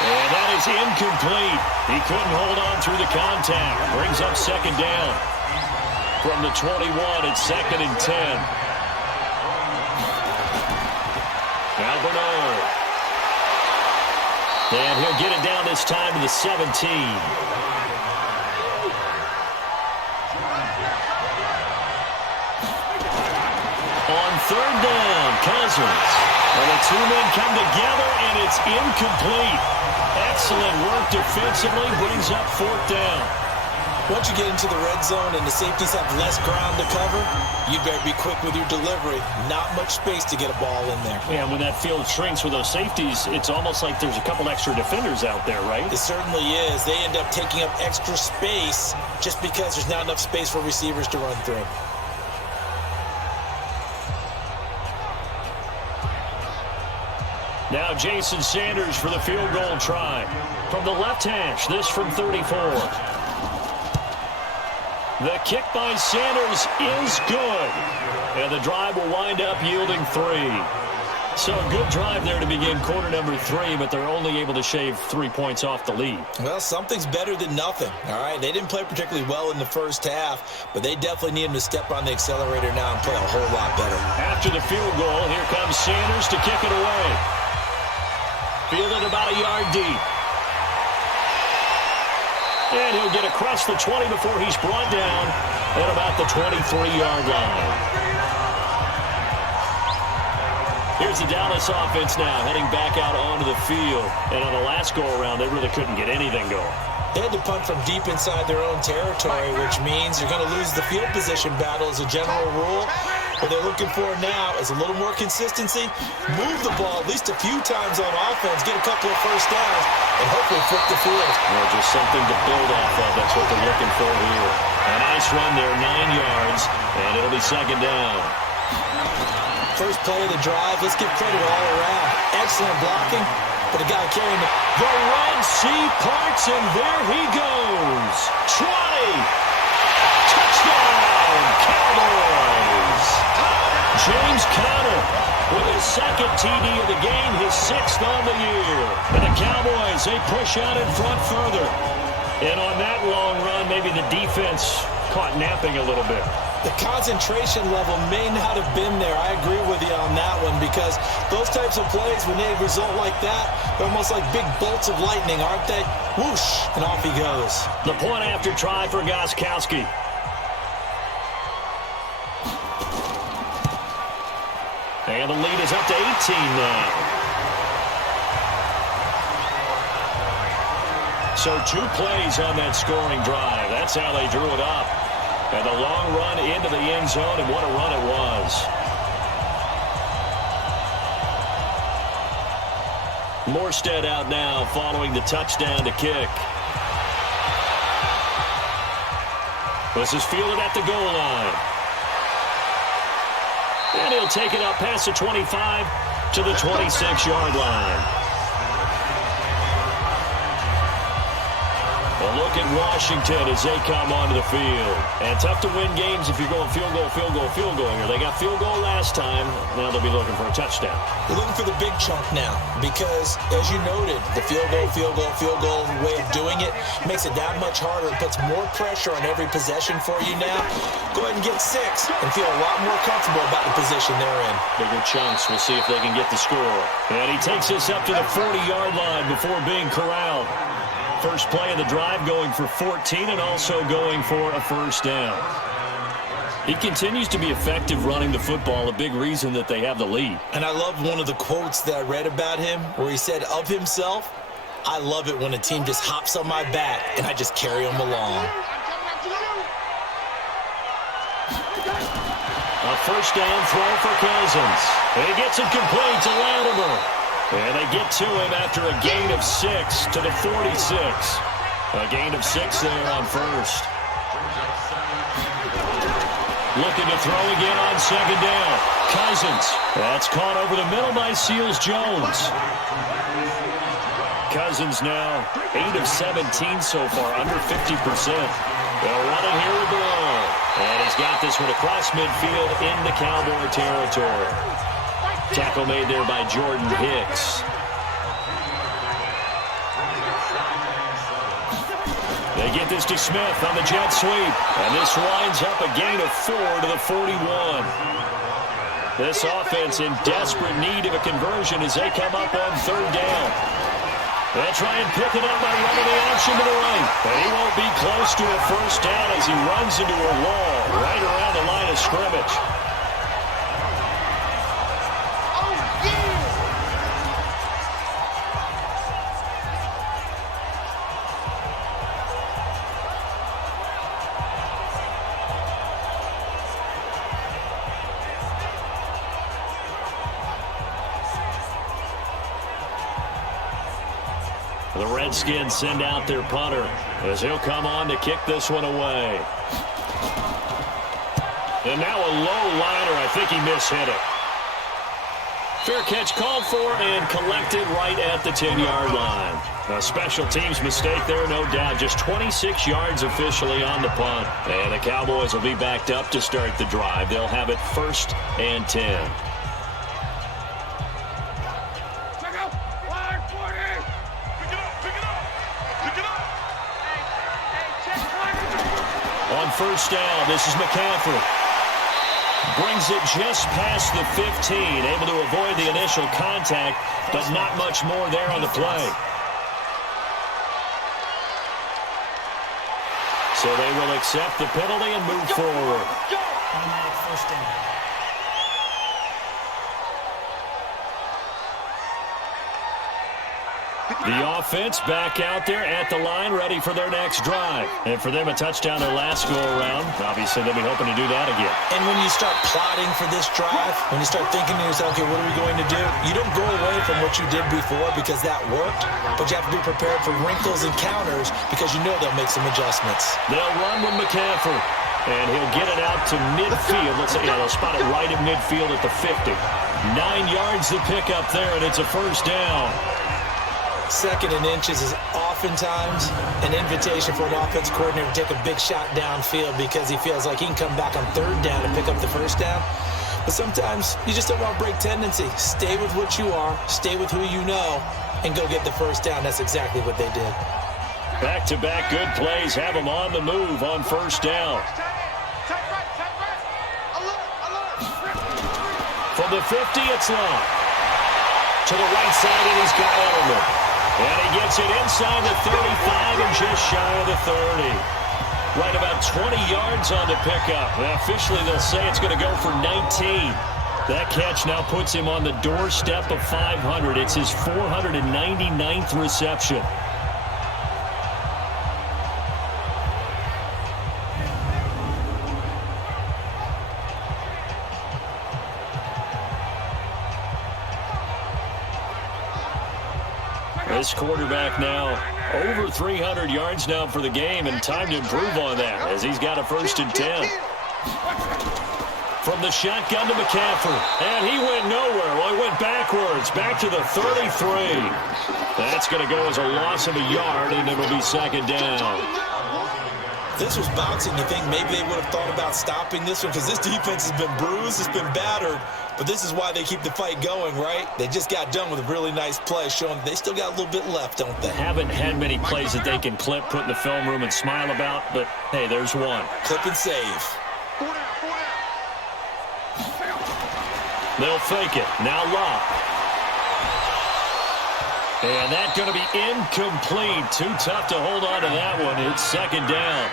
And that is incomplete. He couldn't hold on through the contact. Brings up second down. From the 21, it's 2nd and 10. Now Bernard. And he'll get it down this time to the 17. On third down, Cousins. And the two men come together, and it's incomplete. Excellent work defensively, brings up 4th down. Once you get into the red zone and the safeties have less ground to cover, you better be quick with your delivery. Not much space to get a ball in there. Yeah, when that field shrinks with those safeties, it's almost like there's a couple extra defenders out there, right? It certainly is. They end up taking up extra space just because there's not enough space for receivers to run through. Now Jason Sanders for the field goal try. From the left hash, this from 34. The kick by Sanders is good. And the drive will wind up yielding 3. So a good drive there to begin quarter number 3, but they're only able to shave 3 points off the lead. Well, something's better than nothing, all right? They didn't play particularly well in the first half, but they definitely need him to step on the accelerator now and play a whole lot better. After the field goal, here comes Sanders to kick it away. Fielded about a yard deep. And he'll get across the 20 before he's brought down at about the 23-yard line. Here's the Dallas offense now heading back out onto the field. And on the last go-around, they really couldn't get anything going. They had to punt from deep inside their own territory, which means you're going to lose the field position battle as a general rule. What they're looking for now is a little more consistency, move the ball at least a few times on offense, get a couple of first downs, and hopefully flip the field. Well, just something to build off of. That's what they're looking for here. A nice run there, 9 yards, and it'll be second down. First play of the drive, let's give credit all around. Excellent blocking, but a guy carrying the Red Sea parts, and there he goes. 20. Touchdown, Cowboys. James Conner with his second TD of the game, his 6th on the year. And the Cowboys, they push out in front further. And on that long run, maybe the defense caught napping a little bit. The concentration level may not have been there. I agree with you on that one because those types of plays, when they result like that, they're almost like big bolts of lightning, aren't they? Whoosh, and off he goes. The point after try for Gostkowski. And the lead is up to 18 now. So 2 plays on that scoring drive. That's how they drew it up. And a long run into the end zone, and what a run it was. Morstead out now following the touchdown to kick. This is fielded at the goal line. And he'll take it up past the 25 to the 26-yard line. A look at Washington as they come onto the field. And tough to win games if you're going field goal, field goal, field goal here. They got field goal last time. Now they'll be looking for a touchdown. They're looking for the big chunk now because, as you noted, the field goal way of doing it makes it that much harder. It puts more pressure on every possession for you now. Go ahead and get 6 and feel a lot more comfortable about the position they're in. Bigger chunks. We'll see if they can get the score. And he takes us up to the 40-yard line before being corralled. First play of the drive going for 14 and also going for a first down. He continues to be effective running the football, a big reason that they have the lead. And I love one of the quotes that I read about him where he said of himself, "I love it when a team just hops on my back and I just carry them along." A first down throw for Cousins. He gets it complete to Latimer. And they get to him after a gain of 6 to the 46. A gain of 6 there on first. Looking to throw again on second down. Cousins. That's caught over the middle by Seals-Jones. Cousins now 8 of 17 so far, under 50%. They'll run it here with the ball. And he's got this one across midfield into Cowboy territory. Tackle made there by Jordan Hicks. They get this to Smith on the jet sweep. And this winds up a gain of 4 to the 41. This offense in desperate need of a conversion as they come up on third down. They'll try and pick it up by running the option to the right. But he won't be close to a first down as he runs into a wall right around the line of scrimmage. The Redskins send out their punter as he'll come on to kick this one away. And now a low liner. I think he mishit it. Fair catch called for and collected right at the 10-yard line. A special teams mistake there, no doubt. Just 26 yards officially on the punt. And the Cowboys will be backed up to start the drive. They'll have it 1st and 10. First down, this is McCaffrey. Brings it just past the 15, able to avoid the initial contact, but not much more there on the play. So they will accept the penalty and move forward. Automatic first down. The offense back out there at the line, ready for their next drive. And for them, a touchdown their last go-around. Obviously, they'll be hoping to do that again. And when you start plotting for this drive, when you start thinking to yourself, okay, what are we going to do? You don't go away from what you did before because that worked, but you have to be prepared for wrinkles and counters because you know they'll make some adjustments. They'll run with McCaffrey, and he'll get it out to midfield. Let's say, they'll spot it right at midfield at the 50. 9 yards to pick up there, and it's a first down. 2nd and inches is oftentimes an invitation for an offense coordinator to take a big shot downfield because he feels like he can come back on 3rd down and pick up the first down. But sometimes you just don't want to break tendency. Stay with what you are, stay with who you know, and go get the first down. That's exactly what they did. Back-to-back good plays have them on the move on first down. From the 50, it's Long. To the right side, and he's got Edelman. And he gets it inside the 35 and just shy of the 30. Right about 20 yards on the pickup. Now, officially, they'll say it's going to go for 19. That catch now puts him on the doorstep of 500. It's his 499th reception. This quarterback now over 300 yards now for the game, and time to improve on that as he's got a 1st and 10. From the shotgun to McCaffrey. And he went nowhere. Well, he went backwards. Back to the 33. That's going to go as a loss of a yard, and it'll be second down. If this was boxing, you think maybe they would have thought about stopping this one, because this defense has been bruised, it's been battered, but this is why they keep the fight going, right? They just got done with a really nice play, showing they still got a little bit left, don't they? Haven't had many plays that they can clip, put in the film room, and smile about, but, hey, there's one. Clip and save. They'll fake it. Now Locke. And that's going to be incomplete. Too tough to hold on to that one. It's second down.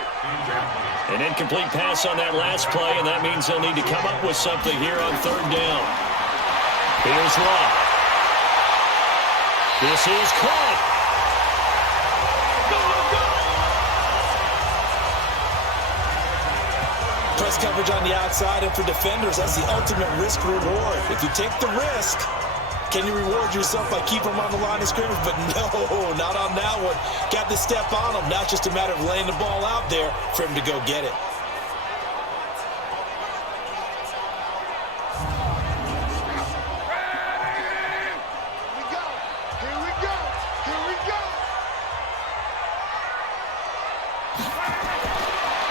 An incomplete pass on that last play, and that means they'll need to come up with something here on third down. Here's Locke. This is caught. Press coverage on the outside, and for defenders, that's the ultimate risk reward. If you take the risk, can you reward yourself by keeping them on the line of scrimmage? But no, not on that one. Got to step on them. Now it's just a matter of laying the ball out there for him to go get it.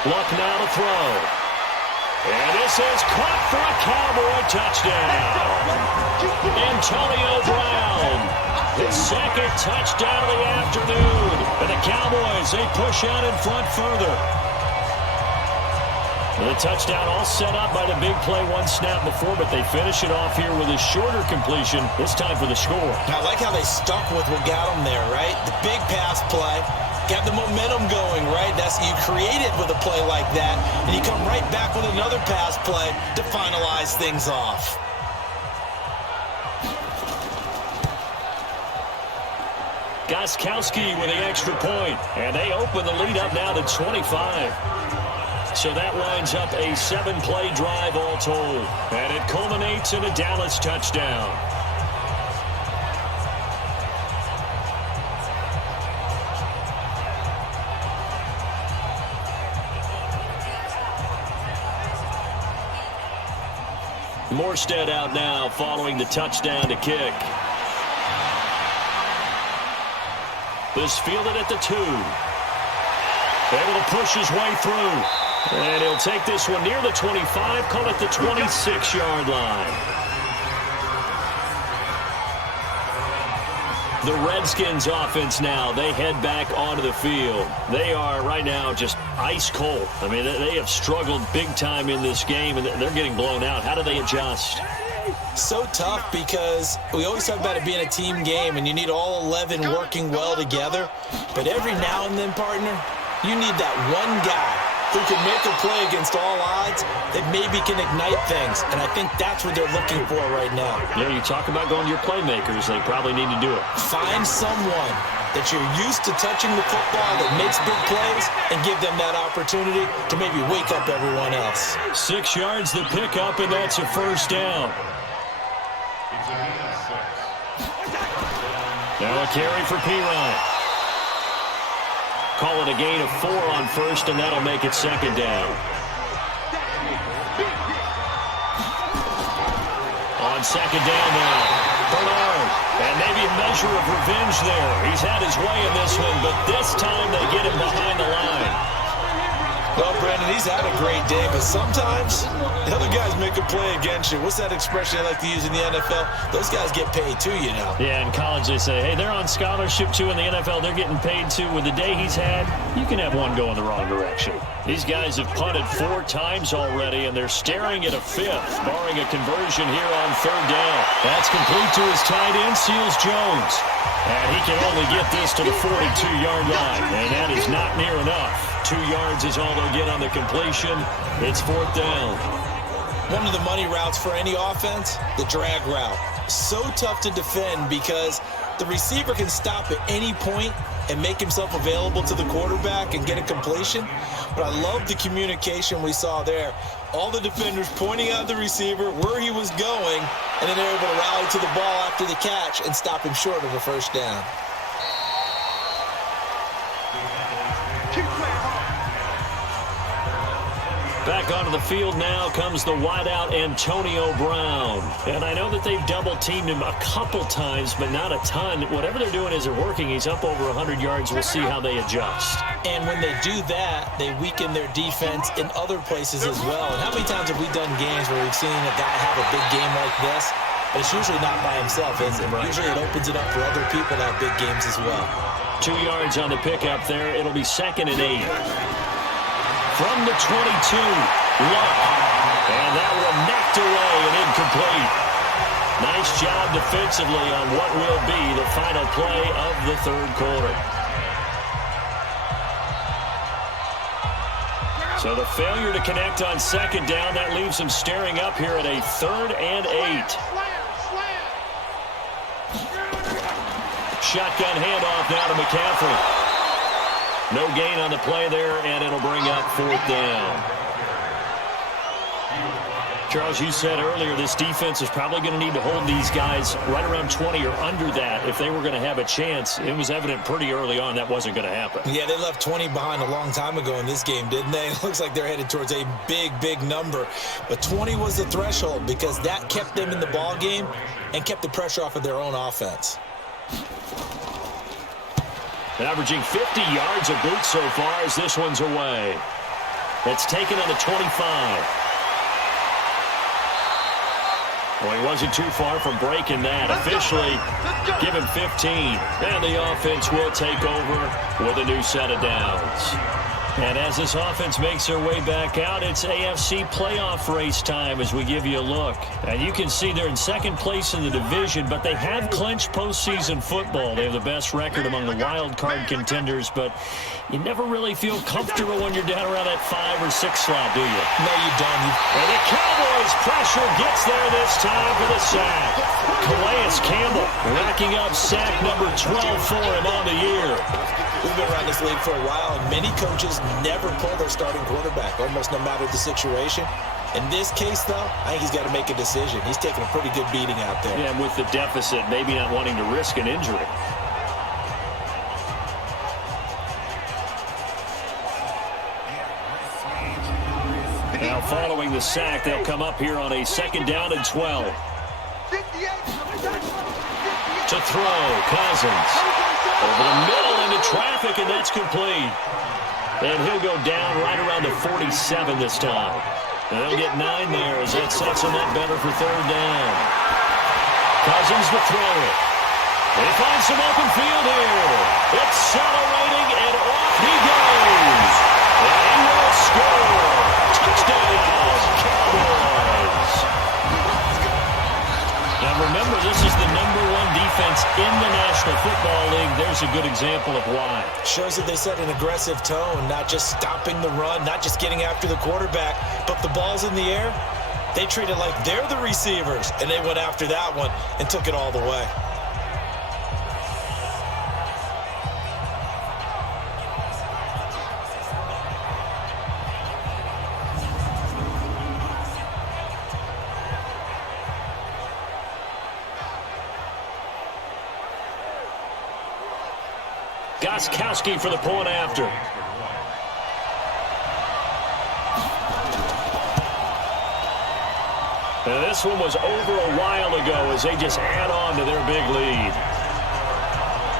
Luck now to throw. And this is caught for a Cowboy touchdown. Antonio Brown, his second touchdown of the afternoon. And the Cowboys, they push out in front further. The touchdown all set up by the big play one snap before, but they finish it off here with a shorter completion, this time for the score. I like how they stuck with what got them there, right? The big pass play. Got the momentum going, right? That's you create it with a play like that, and you come right back with another pass play to finalize things off. Gostkowski with the extra point, and they open the lead up now to 25. So that lines up a 7-play drive all told, and it culminates in a Dallas touchdown. Morstead out now following the touchdown to kick. This fielded at the 2. Able to push his way through. And he'll take this one near the 25, call it the 26-yard line. The Redskins offense now, they head back onto the field. They are right now just ice cold. I mean, they have struggled big time in this game, and they're getting blown out. How do they adjust? So tough, because we always talk about it being a team game, and you need all 11 working well together. But every now and then, partner, you need that one guy who can make a play against all odds that maybe can ignite things. And I think that's what they're looking for right now. Yeah, you talk about going to your playmakers. They probably need to do it. Find someone that you're used to touching the football that makes big plays and give them that opportunity to maybe wake up everyone else. 6 yards to pick up, and that's a first down. Now a carry for Pirine. Call it a gain of 4 on first, and that'll make it second down. On second down now, Bernard. And maybe a measure of revenge there. He's had his way in this one, but this time they get him behind the line. Well, Brandon, he's had a great day, but sometimes the other guys make a play against you. What's that expression they like to use in the NFL? Those guys get paid too, you know. Yeah, in college they say, hey, they're on scholarship too. In the NFL, they're getting paid too. With the day he's had, you can have one go in the wrong direction. These guys have punted 4 times already, and they're staring at a 5th, barring a conversion here on third down. That's complete to his tight end, Seals Jones. And he can only get this to the 42-yard line, and that is not near enough. 2 yards is all they'll get on the completion. It's 4th down. One of the money routes for any offense, the drag route. So tough to defend because the receiver can stop at any point and make himself available to the quarterback and get a completion. But I love the communication we saw there. All the defenders pointing out the receiver, where he was going, and then they're able to rally to the ball after the catch and stop him short of a first down. Back onto the field now comes the wideout Antonio Brown. And I know that they've double-teamed him a couple times, but not a ton. Whatever they're doing isn't working. He's up over 100 yards. We'll see how they adjust. And when they do that, they weaken their defense in other places as well. And how many times have we done games where we've seen a guy have a big game like this? But it's usually not by himself, is it? Usually it opens it up for other people to have big games as well. 2 yards on the pickup there. It'll be 2nd and 8. From the 22, Luck. And that one knocked away and incomplete. Nice job defensively on what will be the final play of the third quarter. So the failure to connect on 2nd down, that leaves them staring up here at a 3rd and 8. Shotgun handoff now to McCaffrey. No gain on the play there, and it'll bring up 4th down. Charles, you said earlier this defense is probably going to need to hold these guys right around 20 or under that if they were going to have a chance. It was evident pretty early on that wasn't going to happen. Yeah, they left 20 behind a long time ago in this game, didn't they? It looks like they're headed towards a big, big number. But 20 was the threshold because that kept them in the ball game and kept the pressure off of their own offense. Averaging 50 yards a boot so far as this one's away. That's taken on the 25. Well, he wasn't too far from breaking that. Officially, give him 15. And the offense will take over with a new set of downs. And as this offense makes their way back out, it's AFC playoff race time as we give you a look. And you can see they're in 2nd place in the division, but they have clinched postseason football. They have the best record among the wild card contenders, but you never really feel comfortable when you're down around that 5 or 6 slot, do you? No, you don't. And the Cowboys pressure gets there this time for the sack. Calais Campbell racking up sack number 12 for him on the year. We've been around this league for a while, and many coaches never pull their starting quarterback, almost no matter the situation. In this case, though, I think he's got to make a decision. He's taking a pretty good beating out there. Yeah, and with the deficit, maybe not wanting to risk an injury. Now, following the sack, they'll come up here on a 2nd down and 12. To throw, Cousins. Over the middle into traffic, and that's complete. And he'll go down right around the 47 this time. And they'll get 9 there as that sets him up better for 3rd down. Cousins to throw it. They find some open field here. Accelerating, and off he goes. And he will score. Touchdown, Cowboys. Now remember, this is the #1 defense in the National Football League. There's a good example of why. Shows that they set an aggressive tone, not just stopping the run, not just getting after the quarterback, but the ball's in the air. They treat it like they're the receivers, and they went after that one and took it all the way. Gostkowski for the point after. And this one was over a while ago as they just add on to their big lead.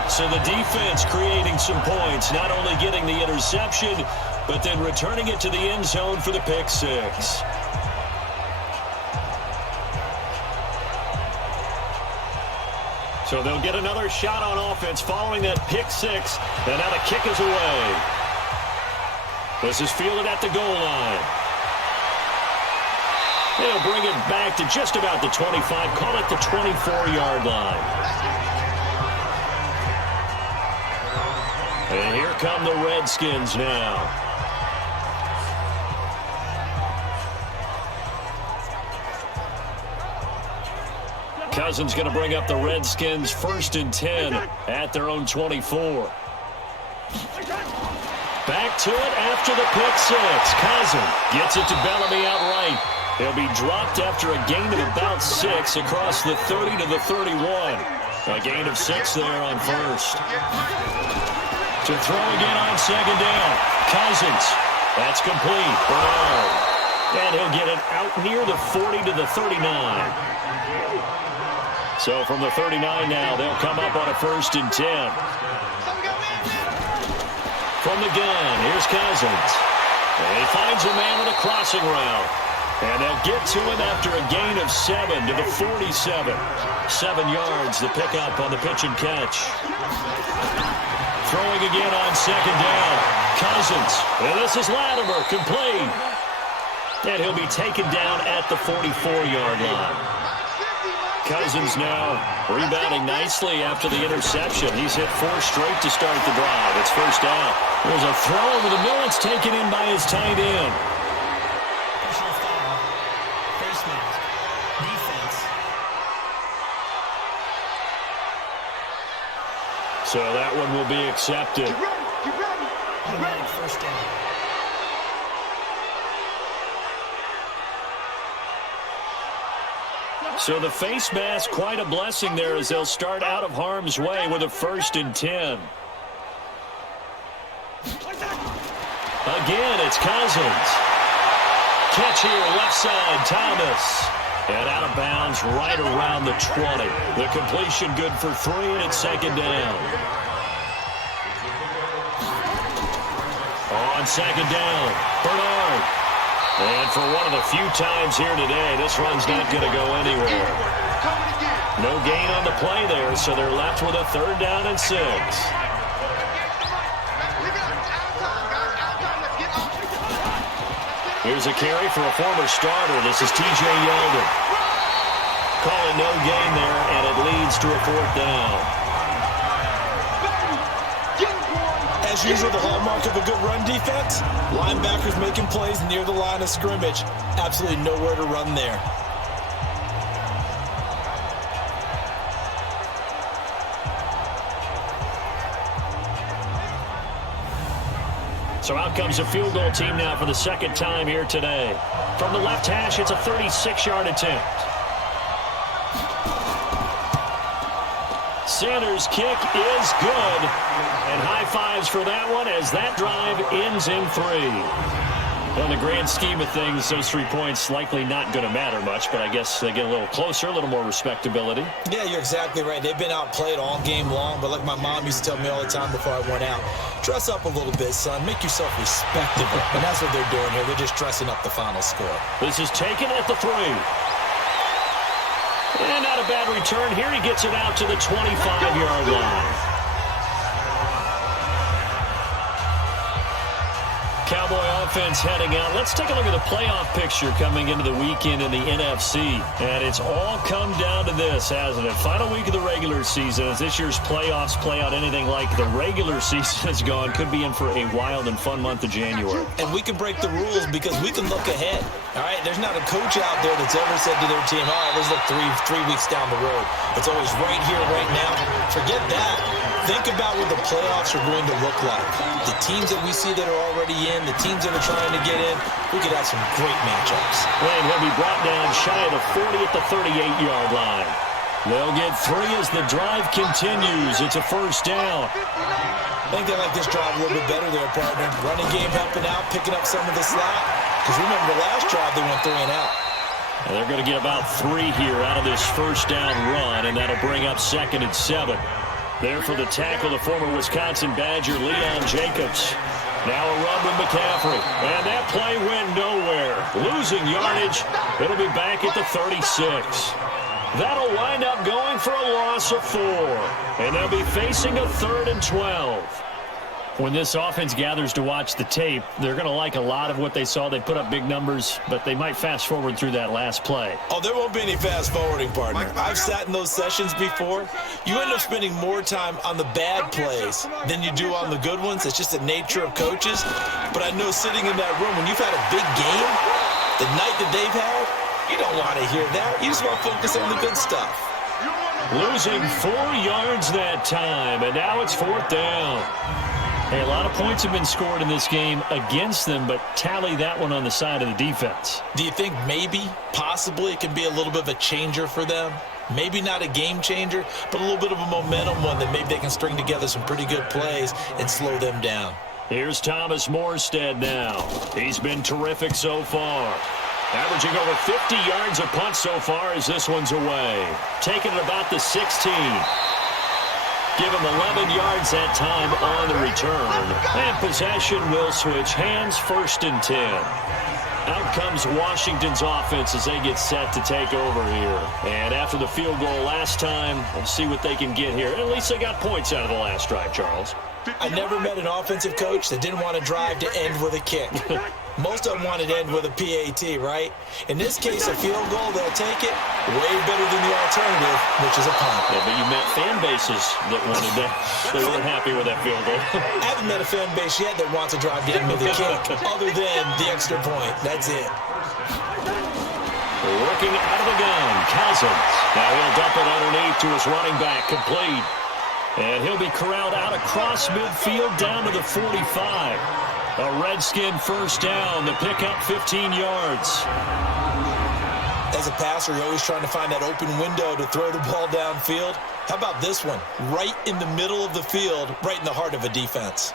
So the defense creating some points, not only getting the interception, but then returning it to the end zone for the pick 6. So they'll get another shot on offense following that pick 6, and now the kick is away. This is fielded at the goal line. They'll bring it back to just about the 25, call it the 24-yard line. And here come the Redskins now. Cousins going to bring up the Redskins 1st and 10 at their own 24. Back to it after the pick 6. Cousins gets it to Bellamy outright. He'll be dropped after a gain of about 6 across the 30 to the 31. A gain of 6 there on 1st. To throw again on 2nd down. Cousins. That's complete. Brown. And he'll get it out near the 40 to the 39. So from the 39 now, they'll come up on a 1st and 10. From the gun, here's Cousins. And he finds a man with a crossing route. And they'll get to him after a gain of 7 to the 47. 7 yards, the pickup on the pitch and catch. Throwing again on 2nd down. Cousins. And this is Latimer, complete. And he'll be taken down at the 44-yard line. Cousins now rebounding nicely after the interception. He's hit 4 straight to start the drive. It's 1st down. There's a throw over the middle. It's taken in by his tight end. Personal foul. Face mask. Defense. So that one will be accepted. Automatic 1st down. So the face mask, quite a blessing there as they'll start out of harm's way with a 1st and 10. Again, it's Cousins. Catch here, left side, Thomas. And out of bounds right around the 20. The completion good for 3, and it's 2nd down. On 2nd down, Bernard. And for one of the few times here today, this run's not going to go anywhere. No gain on the play there, so they're left with a 3rd down and 6. Here's a carry for a former starter. This is T.J. Yeldon. Calling no gain there, and it leads to a 4th down. As usual, the hallmark of a good run defense, linebackers making plays near the line of scrimmage. Absolutely nowhere to run there. So out comes a field goal team now for the 2nd time here today. From the left hash, it's a 36-yard attempt. Sanders' kick is good. And high fives for that one as that drive ends in 3. Well, in the grand scheme of things, those 3 points likely not going to matter much, but I guess they get a little closer, a little more respectability. Yeah, you're exactly right. They've been outplayed all game long, but like my mom used to tell me all the time before I went out, dress up a little bit, son. Make yourself respectable. And that's what they're doing here. They're just dressing up the final score. This is taken at the 3. And not a bad return here. He gets it out to the 25-yard line. Cowboy offense heading out. Let's take a look at the playoff picture coming into the weekend in the NFC. And it's all come down to this, hasn't it? Final week of the regular season. As this year's playoffs play out anything like the regular season has gone, could be in for a wild and fun month of January. And we can break the rules because we can look ahead. All right, there's not a coach out there that's ever said to their team, all right, let's look three weeks down the road. It's always right here, right now. Forget that. Think about what the playoffs are going to look like. The teams that we see that are already in, the teams that are trying to get in, we could have some great matchups. And he'll be brought down shy of the 40 at the 38-yard line. They'll get 3 as the drive continues. It's a 1st down. I think they like this drive a little bit better there, partner. Running game helping out, picking up some of the slack. Because remember, the last drive they went 3 and out. And they're going to get about 3 here out of this 1st down run, and that'll bring up 2nd and 7. There for the tackle, the former Wisconsin Badger, Leon Jacobs. Now a run with McCaffrey. And that play went nowhere. Losing yardage. It'll be back at the 36. That'll wind up going for a loss of 4. And they'll be facing a 3rd and 12. When this offense gathers to watch the tape, they're going to like a lot of what they saw. They put up big numbers, but they might fast forward through that last play. Oh, there won't be any fast forwarding, partner. I've sat in those sessions before. You end up spending more time on the bad plays than you do on the good ones. It's just the nature of coaches. But I know sitting in that room, when you've had a big game, the night that they've had, you don't want to hear that. You just want to focus on the good stuff. Losing 4 yards that time, and now it's 4th down. Hey, a lot of points have been scored in this game against them, but tally that one on the side of the defense. Do you think maybe, possibly, it can be a little bit of a changer for them? Maybe not a game changer, but a little bit of a momentum one that maybe they can string together some pretty good plays and slow them down. Here's Thomas Morstead now. He's been terrific so far. Averaging over 50 yards a punt so far as this one's away. Taking it about the 16. Give him 11 yards that time on the return. And possession will switch hands, 1st and 10. Out comes Washington's offense as they get set to take over here. And after the field goal last time, we'll see what they can get here. At least they got points out of the last drive, Charles. I never met an offensive coach that didn't want to drive to end with a kick. Most of them wanted to end with a PAT, right? In this case, a field goal, they'll take it way better than the alternative, which is a punt. Yeah, but you met fan bases that wanted that. They weren't happy with that field goal. I haven't met a fan base yet that wants to drive to end with a kick, other than the extra point. That's it. Working out of the gun, Cousins. Now he'll dump it underneath to his running back, complete. And he'll be corralled out across midfield down to the 45. A Redskin 1st down. The pickup 15 yards. As a passer, you're always trying to find that open window to throw the ball downfield. How about this one? Right in the middle of the field, right in the heart of a defense.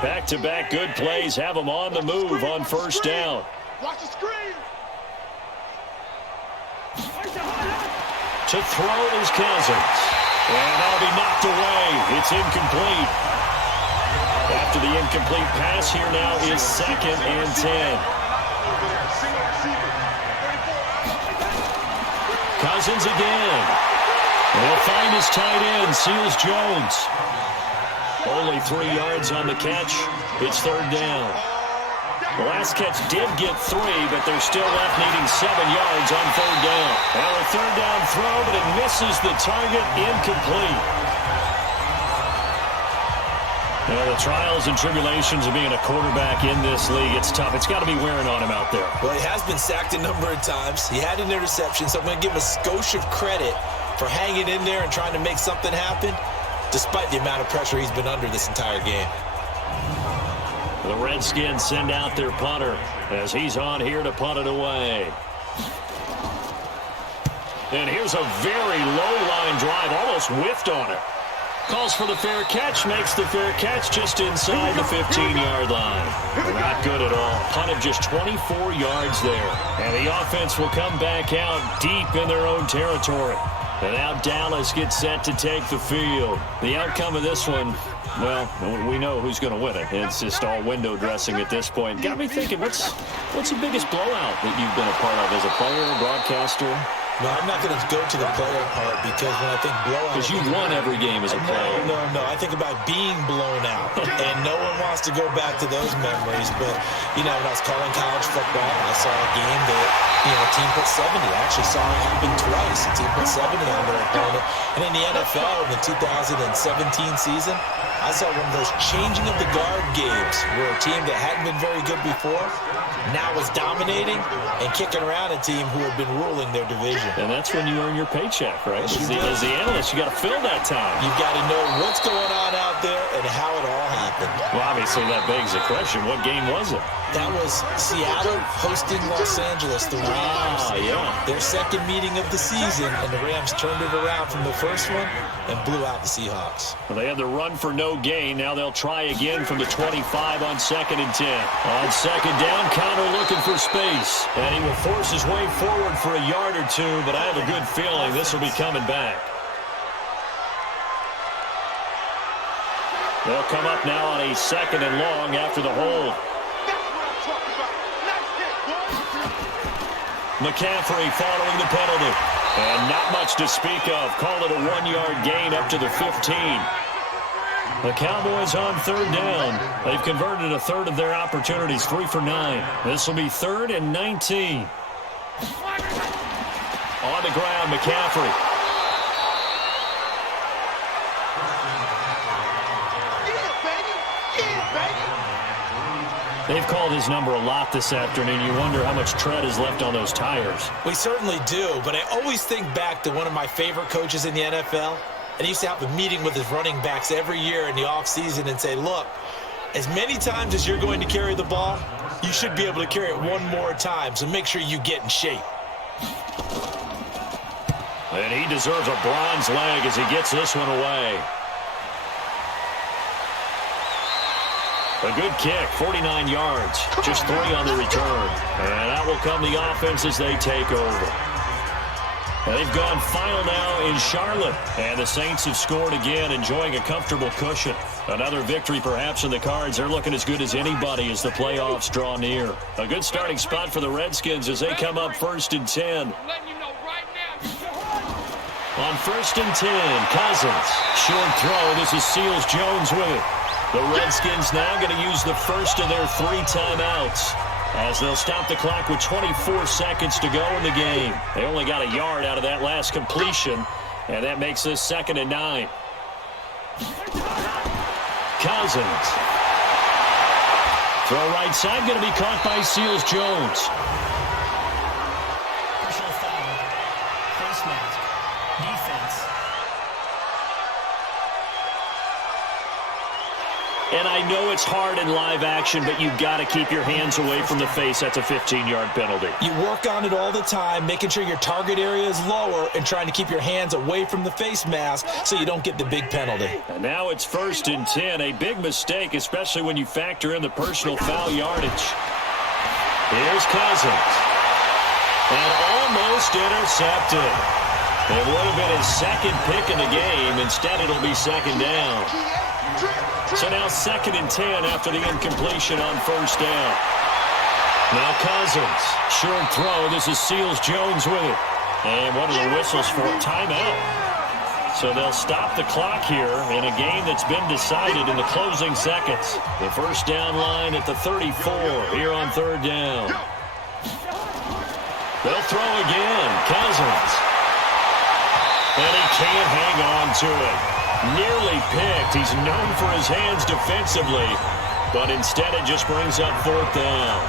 Back-to-back good plays have them on the move on 1st down. Watch the screen. To throw is Cousins. And that'll be knocked away. It's incomplete. After the incomplete pass, here now is 2nd and 10. Cousins again. He'll find his tight end, Seals Jones. Only 3 yards on the catch. It's 3rd down. The last catch did get 3, but they're still left needing 7 yards on 3rd down. Now a 3rd down throw, but it misses the target, incomplete. Now the trials and tribulations of being a quarterback in this league, it's tough. It's got to be wearing on him out there. Well, he has been sacked a number of times. He had an interception, so I'm going to give him a skosh of credit for hanging in there and trying to make something happen, despite the amount of pressure he's been under this entire game. The Redskins send out their punter as he's on here to punt it away. And here's a very low-line drive, almost whiffed on it. Calls for the fair catch, makes the fair catch just inside the 15-yard line. Not good at all. Punted just 24 yards there. And the offense will come back out deep in their own territory. And now Dallas gets set to take the field. The outcome of this one, well, we know who's going to win it. It's just all window dressing at this point. Got me thinking, what's the biggest blowout that you've been a part of as a player, broadcaster? No, I'm not going to go to the player part because when I think blowout... Because you won every game as a player. No. I think about being blown out. And no one wants to go back to those memories. But, you know, when I was calling college football, I saw a game that, you know, a team put 70. I actually saw it happen twice. A team put 70 on their opponent. And in the NFL, in the 2017 season, I saw one of those changing of the guard games where a team that hadn't been very good before now was dominating and kicking around a team who had been ruling their division. And that's when you earn your paycheck, right? As the analyst, you got to fill that time. You've got to know what's going on out there and how it all happened. Well, obviously, that begs the question, what game was it? That was Seattle hosting Los Angeles, the Rams. Yeah. Their second meeting of the season, and the Rams turned it around from the first one and blew out the Seahawks. Well, they had the run for no gain. Now they'll try again from the 25 on 2nd and 10. On 2nd down, Connor looking for space. And he will force his way forward for a yard or two, but I have a good feeling this will be coming back. They'll come up now on a 2nd and long after the hold. McCaffrey following the penalty. And not much to speak of. Call it a 1-yard gain up to the 15. The Cowboys on 3rd down. They've converted a third of their opportunities, 3 for 9. This will be 3rd and 19. On the ground, McCaffrey. They've called his number a lot this afternoon. You wonder how much tread is left on those tires. We certainly do, but I always think back to one of my favorite coaches in the NFL. And he used to have a meeting with his running backs every year in the offseason and say, look, as many times as you're going to carry the ball, you should be able to carry it one more time, so make sure you get in shape. And he deserves a bronze leg as he gets this one away. A good kick, 49 yards, just 3 on the return. And out will come the offense as they take over. They've gone final now in Charlotte, and the Saints have scored again, enjoying a comfortable cushion. Another victory perhaps in the cards. They're looking as good as anybody as the playoffs draw near. A good starting spot for the Redskins as they come up 1st and 10. On 1st and 10, Cousins. Short throw. This is Seals-Jones with it. The Redskins now going to use the first of their 3 timeouts, as they'll stop the clock with 24 seconds to go in the game. They only got a yard out of that last completion, and that makes this 2nd and 9. Cousins. Throw right side, going to be caught by Seals-Jones. Personal foul. Face mask. Defense. And I know it's hard in live action, but you've got to keep your hands away from the face. That's a 15-yard penalty. You work on it all the time, making sure your target area is lower and trying to keep your hands away from the face mask so you don't get the big penalty. And now it's 1st and 10. A big mistake, especially when you factor in the personal foul yardage. Here's Cousins. And almost intercepted. It would have been his 2nd pick in the game. Instead, it'll be 2nd down. So now 2nd and 10 after the incompletion on 1st down. Now Cousins. Short throw. This is Seals-Jones with it. And what are the whistles for? Timeout. So they'll stop the clock here in a game that's been decided in the closing seconds. The 1st down line at the 34 here on 3rd down. They'll throw again. Cousins. And he can't hang on to it. Nearly picked. He's known for his hands defensively, but instead it just brings up 4th down.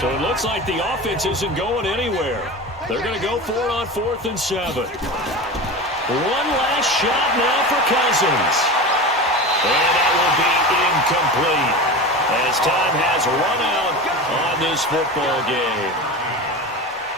So it looks like the offense isn't going anywhere. They're going to go for it on 4th and 7. One last shot now for Cousins. And that will be incomplete as time has run out on this football game.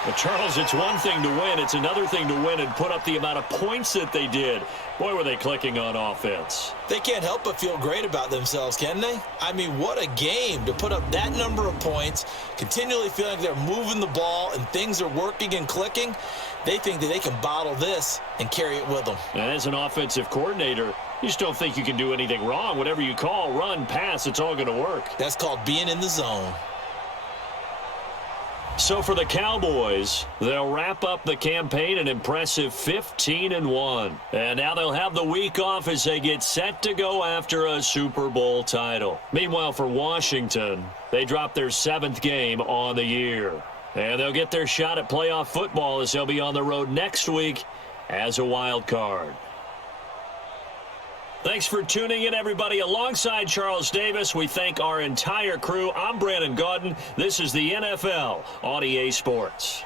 But Charles, it's one thing to win. It's another thing to win and put up the amount of points that they did. Boy, were they clicking on offense. They can't help but feel great about themselves, can they? I mean, what a game to put up that number of points, continually feeling like they're moving the ball and things are working and clicking. They think that they can bottle this and carry it with them. And as an offensive coordinator, you just don't think you can do anything wrong. Whatever you call, run, pass, it's all going to work. That's called being in the zone. So for the Cowboys, they'll wrap up the campaign an impressive 15-1. And now they'll have the week off as they get set to go after a Super Bowl title. Meanwhile, for Washington, they drop their 7th game on the year. And they'll get their shot at playoff football as they'll be on the road next week as a wild card. Thanks for tuning in, everybody. Alongside Charles Davis, we thank our entire crew. I'm Brandon Gaudin. This is the NFL on EA Sports.